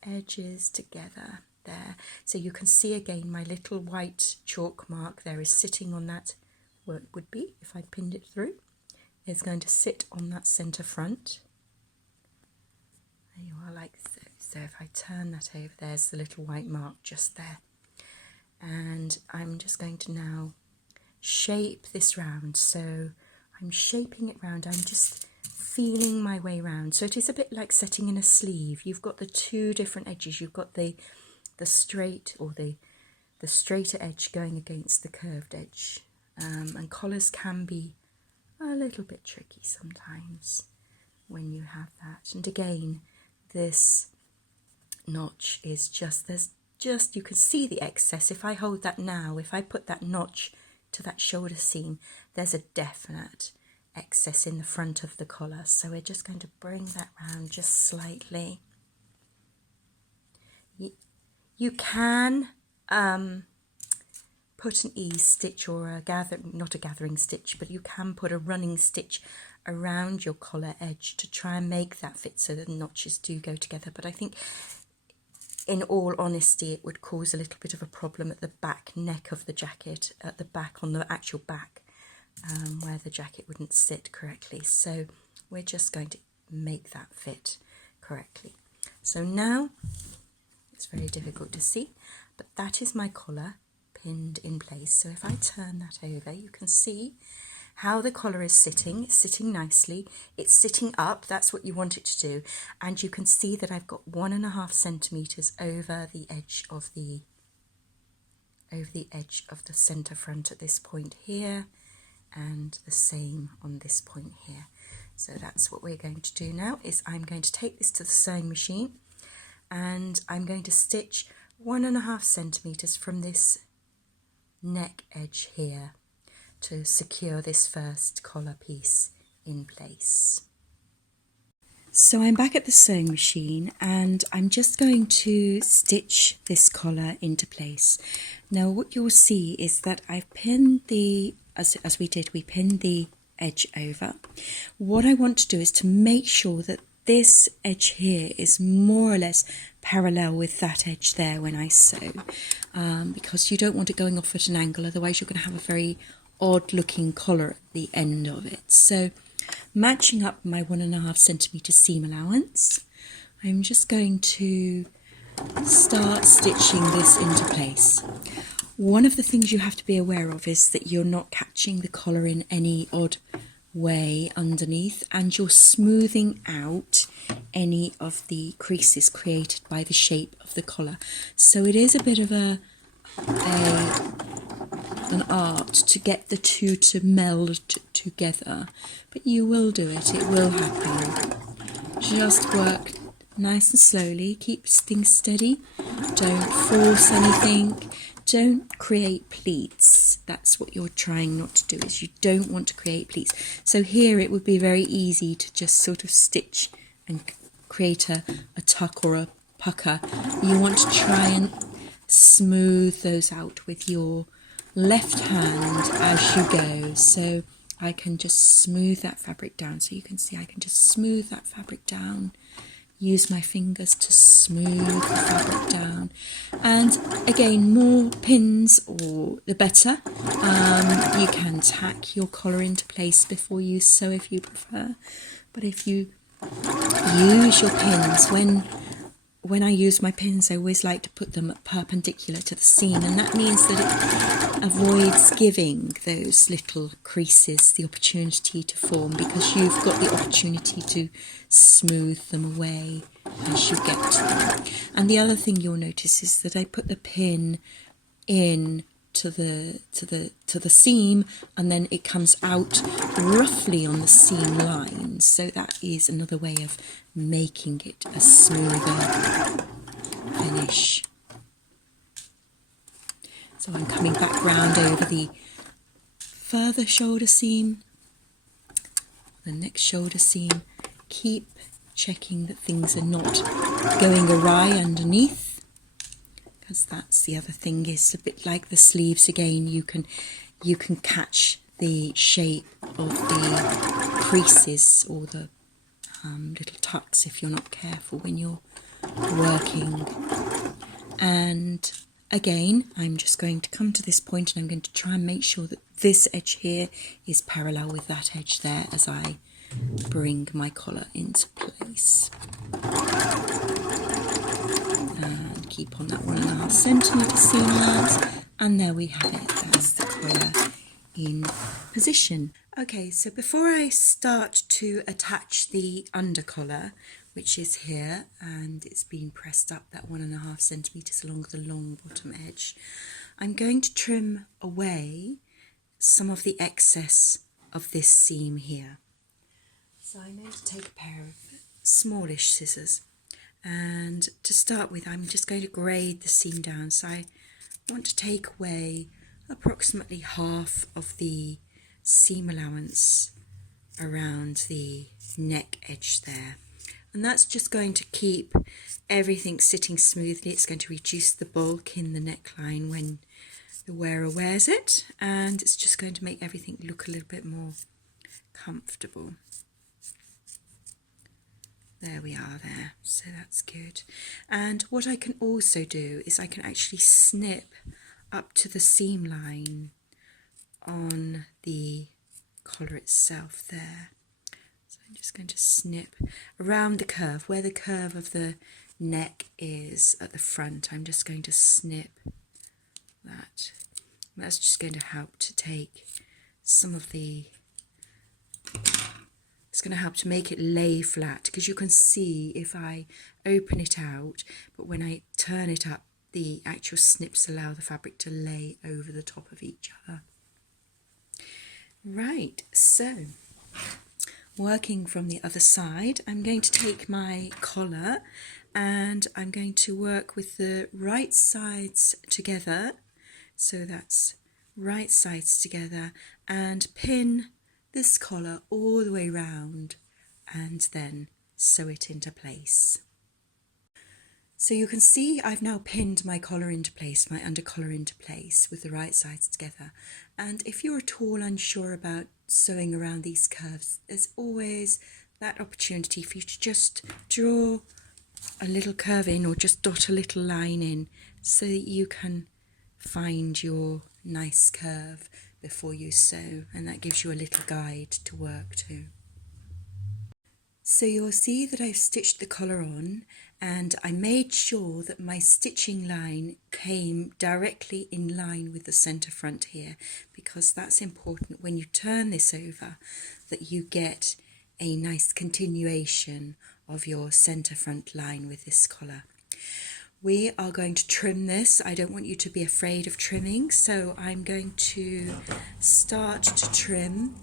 edges together there. So you can see again my little white chalk mark there is sitting on that, where it would be if I pinned it through. It's going to sit on that centre front. There you are, like so. So if I turn that over, there's the little white mark just there. And I'm just going to now shape this round. So I'm shaping it round. I'm just feeling my way round. So it is a bit like setting in a sleeve. You've got the two different edges. You've got the straight, or the straighter edge going against the curved edge. And collars can be a little bit tricky sometimes when you have that. And again, this notch is just, you can see the excess. If I hold that now, if I put that notch to that shoulder seam, there's a definite excess in the front of the collar. So we're just going to bring that round just slightly. You can put an ease stitch or not a gathering stitch, but you can put a running stitch around your collar edge to try and make that fit so that the notches do go together. But I think, in all honesty, it would cause a little bit of a problem at the back neck of the jacket, at the back, on the actual back, where the jacket wouldn't sit correctly. So we're just going to make that fit correctly. So now, it's very difficult to see, but that is my collar pinned in place. So if I turn that over, you can see how the collar is sitting. It's sitting nicely. It's sitting up. That's what you want it to do. And you can see that I've got 1.5 centimetres over the edge of the centre front at this point here, and the same on this point here. So that's what we're going to do now. Is I'm going to take this to the sewing machine, and I'm going to stitch 1.5 centimetres from this neck edge here to secure this first collar piece in place. So I'm back at the sewing machine, and I'm just going to stitch this collar into place. Now what you'll see is that I've pinned the, as we did, we pinned the edge over. What I want to do is to make sure that this edge here is more or less parallel with that edge there when I sew, because you don't want it going off at an angle, otherwise you're going to have a very odd looking collar at the end of it. So matching up my 1.5 centimetre seam allowance, I'm just going to start stitching this into place. One of the things you have to be aware of is that you're not catching the collar in any odd way underneath, and you're smoothing out any of the creases created by the shape of the collar. So it is a bit of an art to get the two to meld together, but you will do it. It will happen. Just work nice and slowly, keep things steady, don't force anything, don't create pleats. That's what you're trying not to do, is you don't want to create pleats. So here it would be very easy to just sort of stitch and create a tuck or a pucker. You want to try and smooth those out with your left hand as you go. So I can just smooth that fabric down. So you can see I can just smooth that fabric down, use my fingers to smooth the fabric down. And again, more pins or the better. You can tack your collar into place before you sew if you prefer, but if you use your pins, when I use my pins, I always like to put them perpendicular to the seam, and that means that it avoids giving those little creases the opportunity to form, because you've got the opportunity to smooth them away as you get to them. And the other thing you'll notice is that I put the pin in to the seam, and then it comes out roughly on the seam line. So that is another way of making it a smoother finish. So I'm coming back round over the further shoulder seam, the next shoulder seam. Keep checking that things are not going awry underneath, because that's the other thing, is a bit like the sleeves again, you can catch the shape of the creases or the little tucks if you're not careful when you're working. And again, I'm just going to come to this point and I'm going to try and make sure that this edge here is parallel with that edge there as I bring my collar into place. And keep on that 1.5 centimetre seam allowance, and there we have it. That's the collar in position. Okay, so before I start to attach the under collar, which is here, and it's been pressed up that 1.5 centimetres along the long bottom edge, I'm going to trim away some of the excess of this seam here. So I'm going to take a pair of smallish scissors, and to start with I'm just going to grade the seam down. So I want to take away approximately half of the seam allowance around the neck edge there. And that's just going to keep everything sitting smoothly. It's going to reduce the bulk in the neckline when the wearer wears it, and it's just going to make everything look a little bit more comfortable. There we are there, so that's good. And what I can also do is I can actually snip up to the seam line on the collar itself there. So I'm just going to snip around the curve, where the curve of the neck is at the front. I'm just going to snip that. And that's just going to help to take some of the, it's going to help to make it lay flat, because you can see if I open it out, but when I turn it up, the actual snips allow the fabric to lay over the top of each other. Right, so working from the other side, I'm going to take my collar and I'm going to work with the right sides together. So that's right sides together, and pin this collar all the way round and then sew it into place. So you can see I've now pinned my collar into place, my under collar into place with the right sides together. And if you're at all unsure about sewing around these curves, there's always that opportunity for you to just draw a little curve in, or just dot a little line in, so that you can find your nice curve before you sew, and that gives you a little guide to work to. So you'll see that I've stitched the collar on, and I made sure that my stitching line came directly in line with the centre front here, because that's important when you turn this over, that you get a nice continuation of your centre front line with this collar. We are going to trim this. I don't want you to be afraid of trimming, so I'm going to start to trim.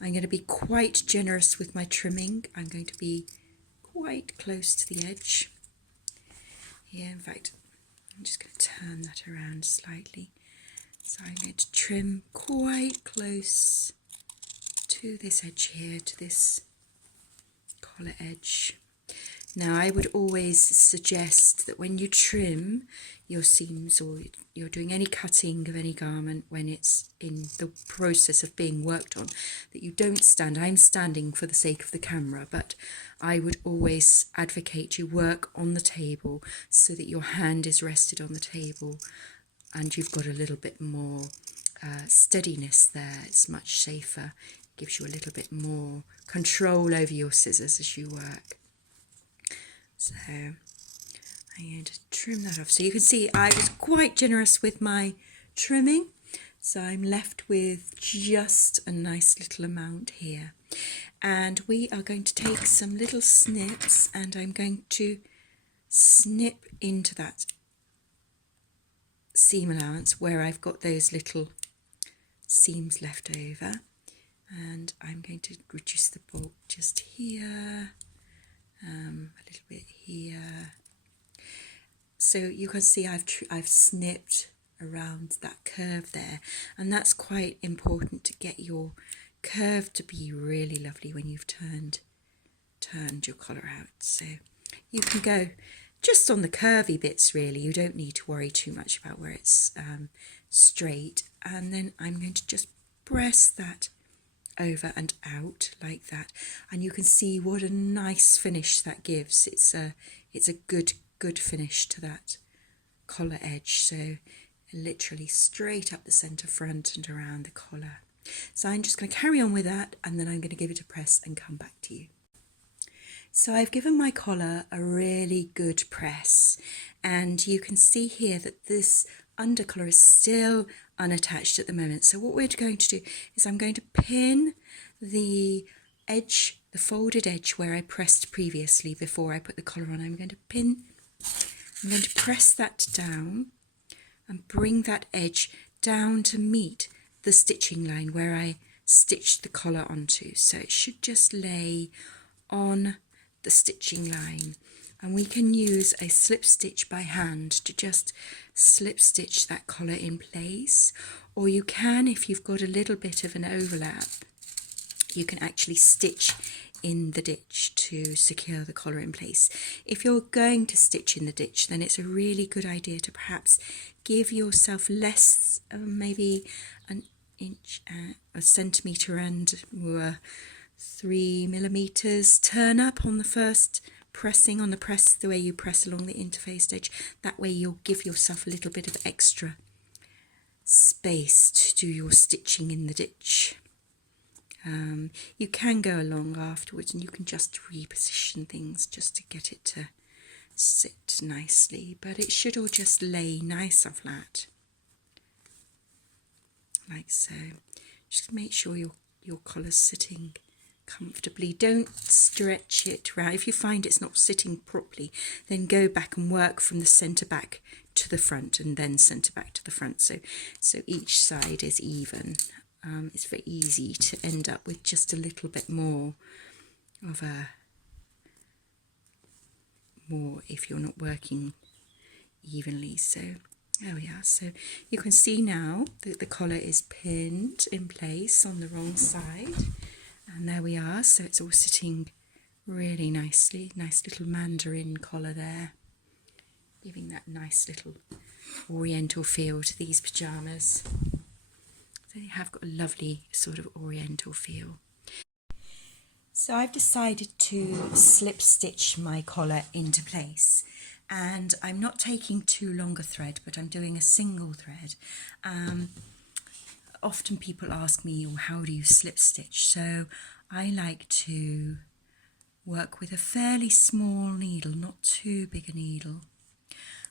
I'm going to be quite generous with my trimming. I'm going to be quite close to the edge. Yeah, in fact, I'm just going to turn that around slightly. So I'm going to trim quite close to this edge here, to this collar edge. Now, I would always suggest that when you trim your seams, or you're doing any cutting of any garment when it's in the process of being worked on, that you don't stand. I'm standing for the sake of the camera, but I would always advocate you work on the table so that your hand is rested on the table and you've got a little bit more steadiness there. It's much safer. It gives you a little bit more control over your scissors as you work. So I'm going to trim that off. So you can see I was quite generous with my trimming. So I'm left with just a nice little amount here. And we are going to take some little snips, and I'm going to snip into that seam allowance where I've got those little seams left over. And I'm going to reduce the bulk just here. A little bit here. So you can see I've snipped around that curve there, and that's quite important to get your curve to be really lovely when you've turned turned your collar out. So you can go just on the curvy bits really. You don't need to worry too much about where it's straight. And then I'm going to just press that over and out like that, and you can see what a nice finish that gives. It's a good finish to that collar edge. So literally straight up the centre front and around the collar. So I'm just going to carry on with that, and then I'm going to give it a press and come back to you. So I've given my collar a really good press, and you can see here that this undercollar is still unattached at the moment. So what we're going to do is I'm going to pin the edge, the folded edge where I pressed previously before I put the collar on. I'm going to press that down and bring that edge down to meet the stitching line where I stitched the collar onto. So it should just lay on the stitching line, and we can use a slip stitch by hand to just slip stitch that collar in place, or you can, if you've got a little bit of an overlap, you can actually stitch in the ditch to secure the collar in place. If you're going to stitch in the ditch, then it's a really good idea to perhaps give yourself less, maybe an inch, a centimetre and 3 millimeters turn up on the first pressing, on the press, the way you press along the interfaced edge. That way you'll give yourself a little bit of extra space to do your stitching in the ditch. You can go along afterwards and you can just reposition things just to get it to sit nicely, but it should all just lay nice and flat like so. Just make sure your collar's sitting comfortably. Don't stretch it round. If you find it's not sitting properly, then go back and work from the centre back to the front and then centre back to the front, so each side is even. It's very easy to end up with just a little bit more of a if you're not working evenly. So there we are. So you can see now that the collar is pinned in place on the wrong side, and there we are. So it's all sitting really nicely. Nice little mandarin collar there, giving that nice little oriental feel to these pyjamas. So they have got a lovely sort of oriental feel. So I've decided to slip stitch my collar into place, and I'm not taking too long a thread, but I'm doing a single thread. Often people ask me, well, how do you slip stitch? So I like to work with a fairly small needle, not too big a needle.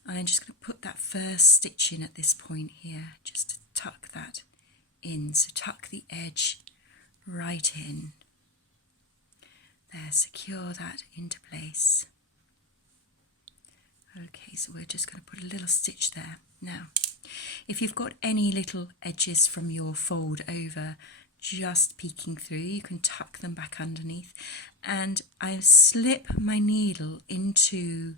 I'm just going to put that first stitch in at this point here, just to tuck that in. So tuck the edge right in. There, secure that into place. Okay, so we're just going to put a little stitch there. Now, if you've got any little edges from your fold over just peeking through, you can tuck them back underneath. And I slip my needle into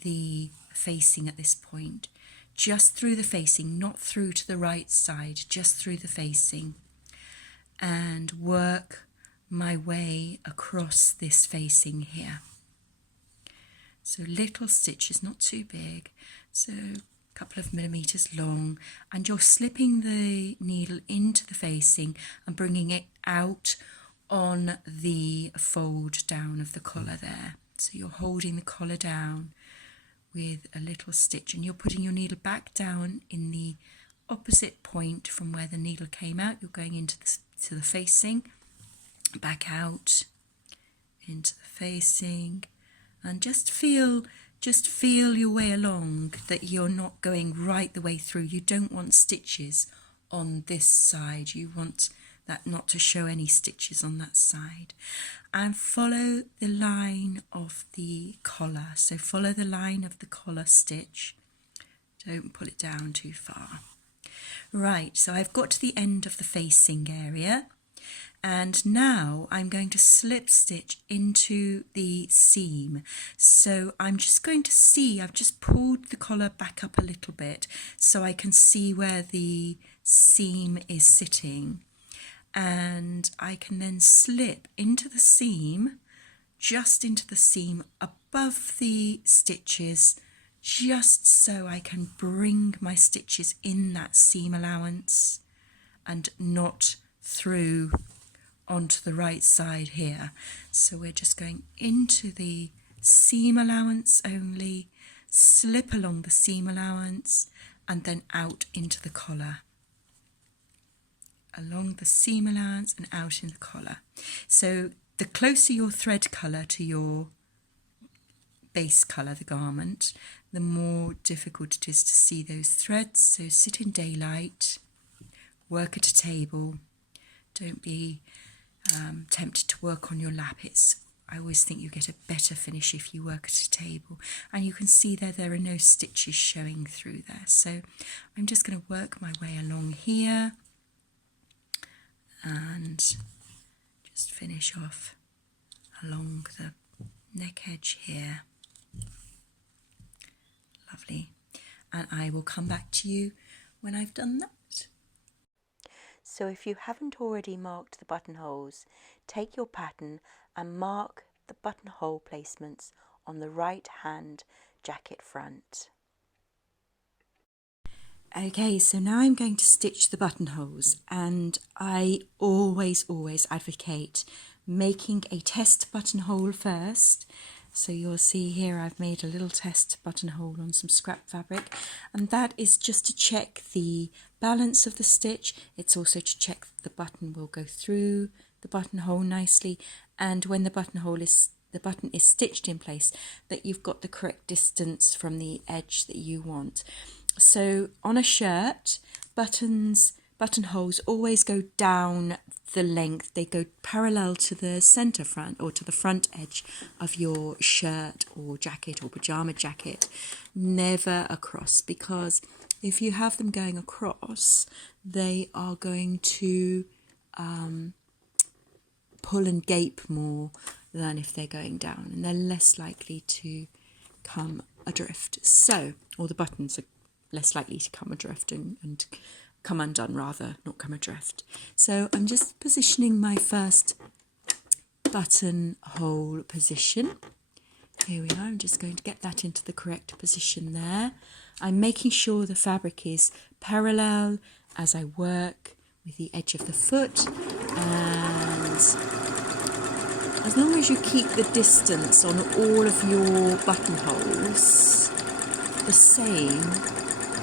the facing at this point, just through the facing, not through to the right side, just through the facing, and work my way across this facing here. So little stitches, not too big, so a couple of millimeters long, and you're slipping the needle into the facing and bringing it out on the fold down of the collar there. So you're holding the collar down with a little stitch, and you're putting your needle back down in the opposite point from where the needle came out. You're going into the facing, back out into the facing, and just feel your way along, that you're not going right the way through. You don't want stitches on this side. You want that not to show any stitches on that side. And follow the line of the collar. So follow the line of the collar stitch. Don't pull it down too far. Right, so I've got to the end of the facing area, and now I'm going to slip stitch into the seam. So I'm just going to see, I've just pulled the collar back up a little bit so I can see where the seam is sitting, and I can then slip into the seam just into the seam above the stitches, just so I can bring my stitches in that seam allowance and not through onto the right side here. So we're just going into the seam allowance only, slip along the seam allowance and then out into the collar. Along the seam allowance and out in the collar. So the closer your thread colour to your base colour, the garment, the more difficult it is to see those threads. So sit in daylight, work at a table, don't be tempted to work on your lap. I always think you get a better finish if you work at a table. And you can see there are no stitches showing through there. So I'm just going to work my way along here and just finish off along the neck edge here. Lovely. And I will come back to you when I've done that. So if you haven't already marked the buttonholes, take your pattern and mark the buttonhole placements on the right hand jacket front. Okay, so now I'm going to stitch the buttonholes, and I always advocate making a test buttonhole first. So you'll see here I've made a little test buttonhole on some scrap fabric, and that is just to check the balance of the stitch. It's also to check that the button will go through the buttonhole nicely, and when the button is stitched in place, that you've got the correct distance from the edge that you want. So on a shirt, buttonholes always go down the length. They go parallel to the centre front or to the front edge of your shirt or jacket or pyjama jacket, never across, because if you have them going across, they are going to pull and gape more than if they're going down, and they're less likely to come adrift. So, or the buttons are less likely to come adrift and come undone rather, not come adrift. So I'm just positioning my first buttonhole position. Here we are, I'm just going to get that into the correct position there. I'm making sure the fabric is parallel as I work with the edge of the foot, and as long as you keep the distance on all of your buttonholes the same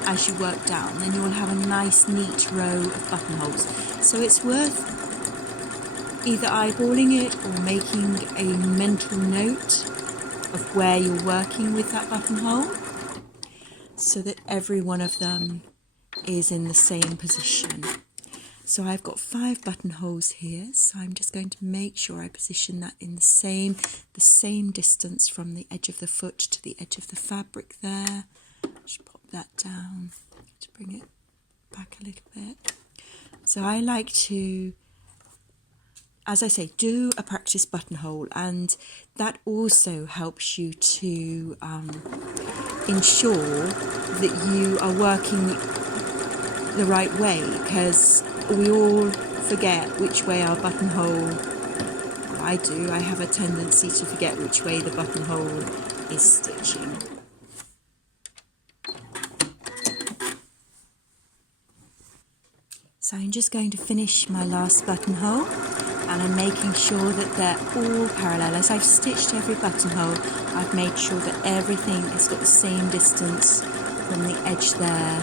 as you work down, then you'll have a nice neat row of buttonholes. So it's worth either eyeballing it or making a mental note of where you're working with that buttonhole, so that every one of them is in the same position. So I've got 5 buttonholes here, so I'm just going to make sure I position that in the same distance from the edge of the foot to the edge of the fabric there. Just pop that down to bring it back a little bit. So I like to, as I say, do a practice buttonhole, and that also helps you to ensure that you are working the right way, because we all forget which way our buttonhole, well, I do, I have a tendency to forget which way the buttonhole is stitching. So I'm just going to finish my last buttonhole, and I'm making sure that they're all parallel. As I've stitched every buttonhole, I've made sure that everything has got the same distance from the edge there.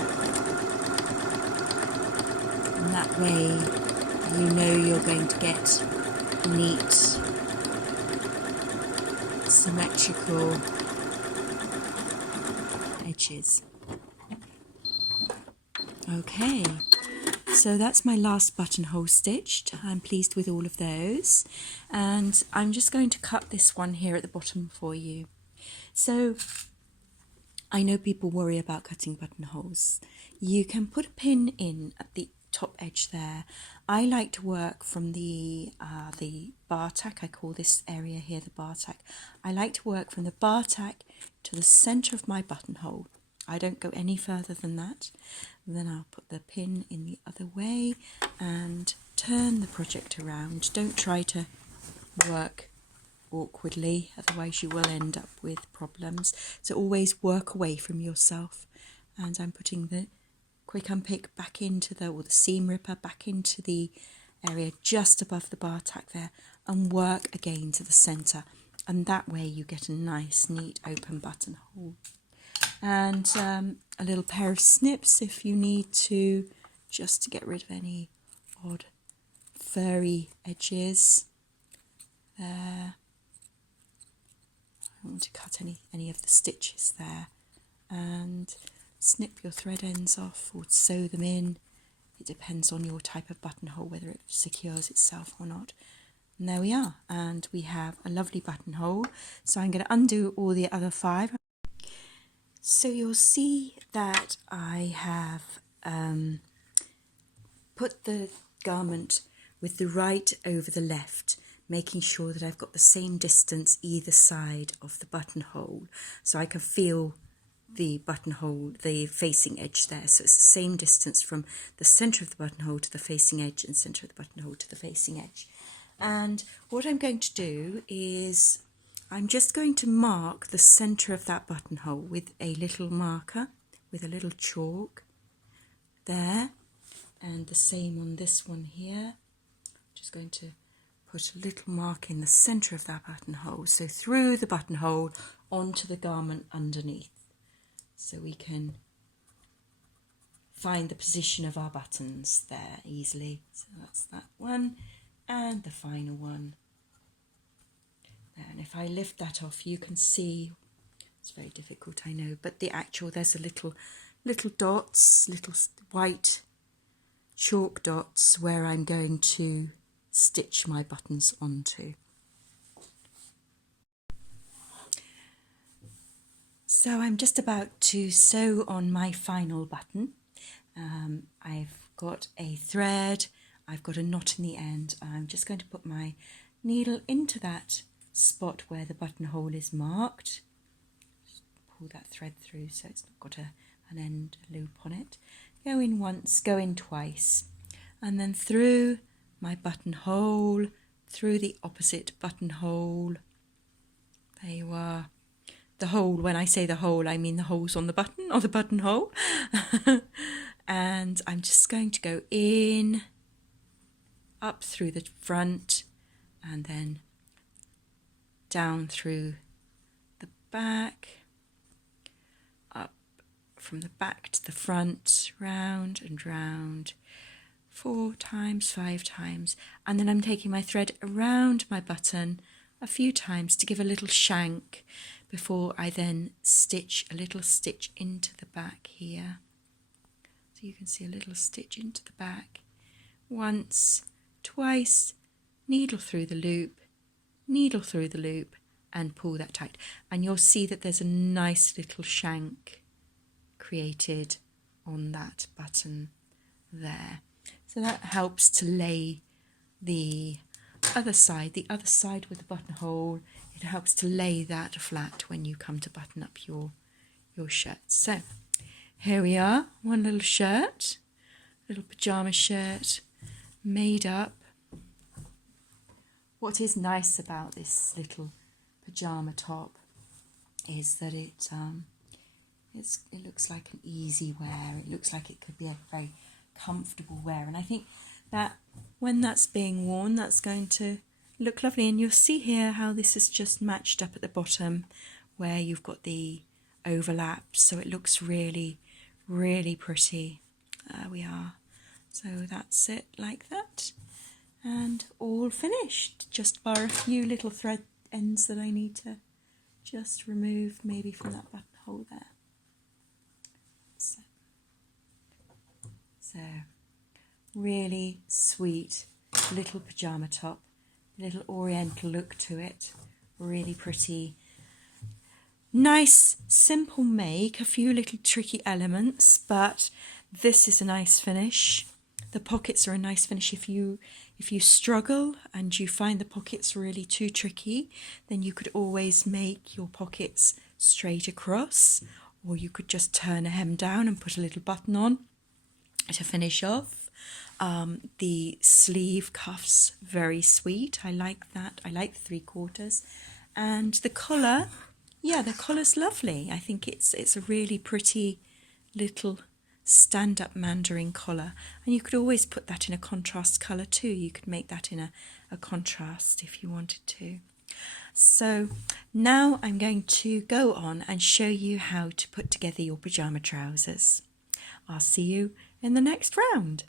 And that way you know you're going to get neat, symmetrical edges. Okay. So that's my last buttonhole stitched. I'm pleased with all of those, and I'm just going to cut this one here at the bottom for you. So I know people worry about cutting buttonholes. You can put a pin in at the top edge there. I like to work from the bar tack. I call this area here the bar tack. I like to work from the bar tack to the centre of my buttonhole. I don't go any further than that. Then I'll put the pin in the other way and turn the project around. Don't try to work awkwardly, otherwise you will end up with problems. So always work away from yourself. And I'm putting the quick unpick back into or the seam ripper back into the area just above the bar tack there, and work again to the centre, and that way you get a nice neat open buttonhole. And a little pair of snips if you need to, just to get rid of any odd furry edges there. I don't want to cut any of the stitches there, and snip your thread ends off or sew them in. It depends on your type of buttonhole whether it secures itself or not. And there we are, and we have a lovely buttonhole. So I'm going to undo all the other 5. So you'll see that I have put the garment with the right over the left, making sure that I've got the same distance either side of the buttonhole, so I can feel the buttonhole, the facing edge there. So it's the same distance from the centre of the buttonhole to the facing edge and centre of the buttonhole to the facing edge. And what I'm going to do is I'm just going to mark the centre of that buttonhole with a little marker, with a little chalk there, and the same on this one here. Just going to put a little mark in the centre of that buttonhole, so through the buttonhole onto the garment underneath, so we can find the position of our buttons there easily. So that's that one, and the final one. And if I lift that off, you can see, it's very difficult, I know, but there's a little dots, little white chalk dots where I'm going to stitch my buttons onto. So I'm just about to sew on my final button. I've got a thread, I've got a knot in the end. I'm just going to put my needle into that spot where the buttonhole is marked. Just pull that thread through so it's not got an end loop on it. Go in once, go in twice, and then through my buttonhole, through the opposite buttonhole. There you are. The hole, when I say the hole, I mean the holes on the button or the buttonhole. And I'm just going to go in, up through the front, and then down through the back, up from the back to the front, round and round, 4 times, 5 times, and then I'm taking my thread around my button a few times to give a little shank before I then stitch a little stitch into the back here. So you can see a little stitch into the back. Once, twice, needle through the loop, and pull that tight. And you'll see that there's a nice little shank created on that button there. So that helps to lay the other side with the buttonhole. It helps to lay that flat when you come to button up your shirt. So here we are, one little shirt, little pyjama shirt made up. What is nice about this little pyjama top is that it looks like an easy wear. It looks like it could be a very comfortable wear, and I think that when that's being worn, that's going to look lovely. And you'll see here how this is just matched up at the bottom where you've got the overlap, so it looks really, really pretty. There we are. So that's it, like that, and all finished, just bar a few little thread ends that I need to just remove maybe from that buttonhole there. So really sweet little pyjama top, little oriental look to it, really pretty. Nice, simple make, a few little tricky elements, but this is a nice finish. The pockets are a nice finish. If you struggle and you find the pockets really too tricky, then you could always make your pockets straight across, or you could just turn a hem down and put a little button on to finish off. The sleeve cuffs, very sweet. I like that. I like the 3/4. And the collar, yeah, the collar's lovely. I think it's a really pretty little stand-up mandarin collar. And you could always put that in a contrast colour too. You could make that in a contrast if you wanted to. So now I'm going to go on and show you how to put together your pyjama trousers. I'll see you in the next round.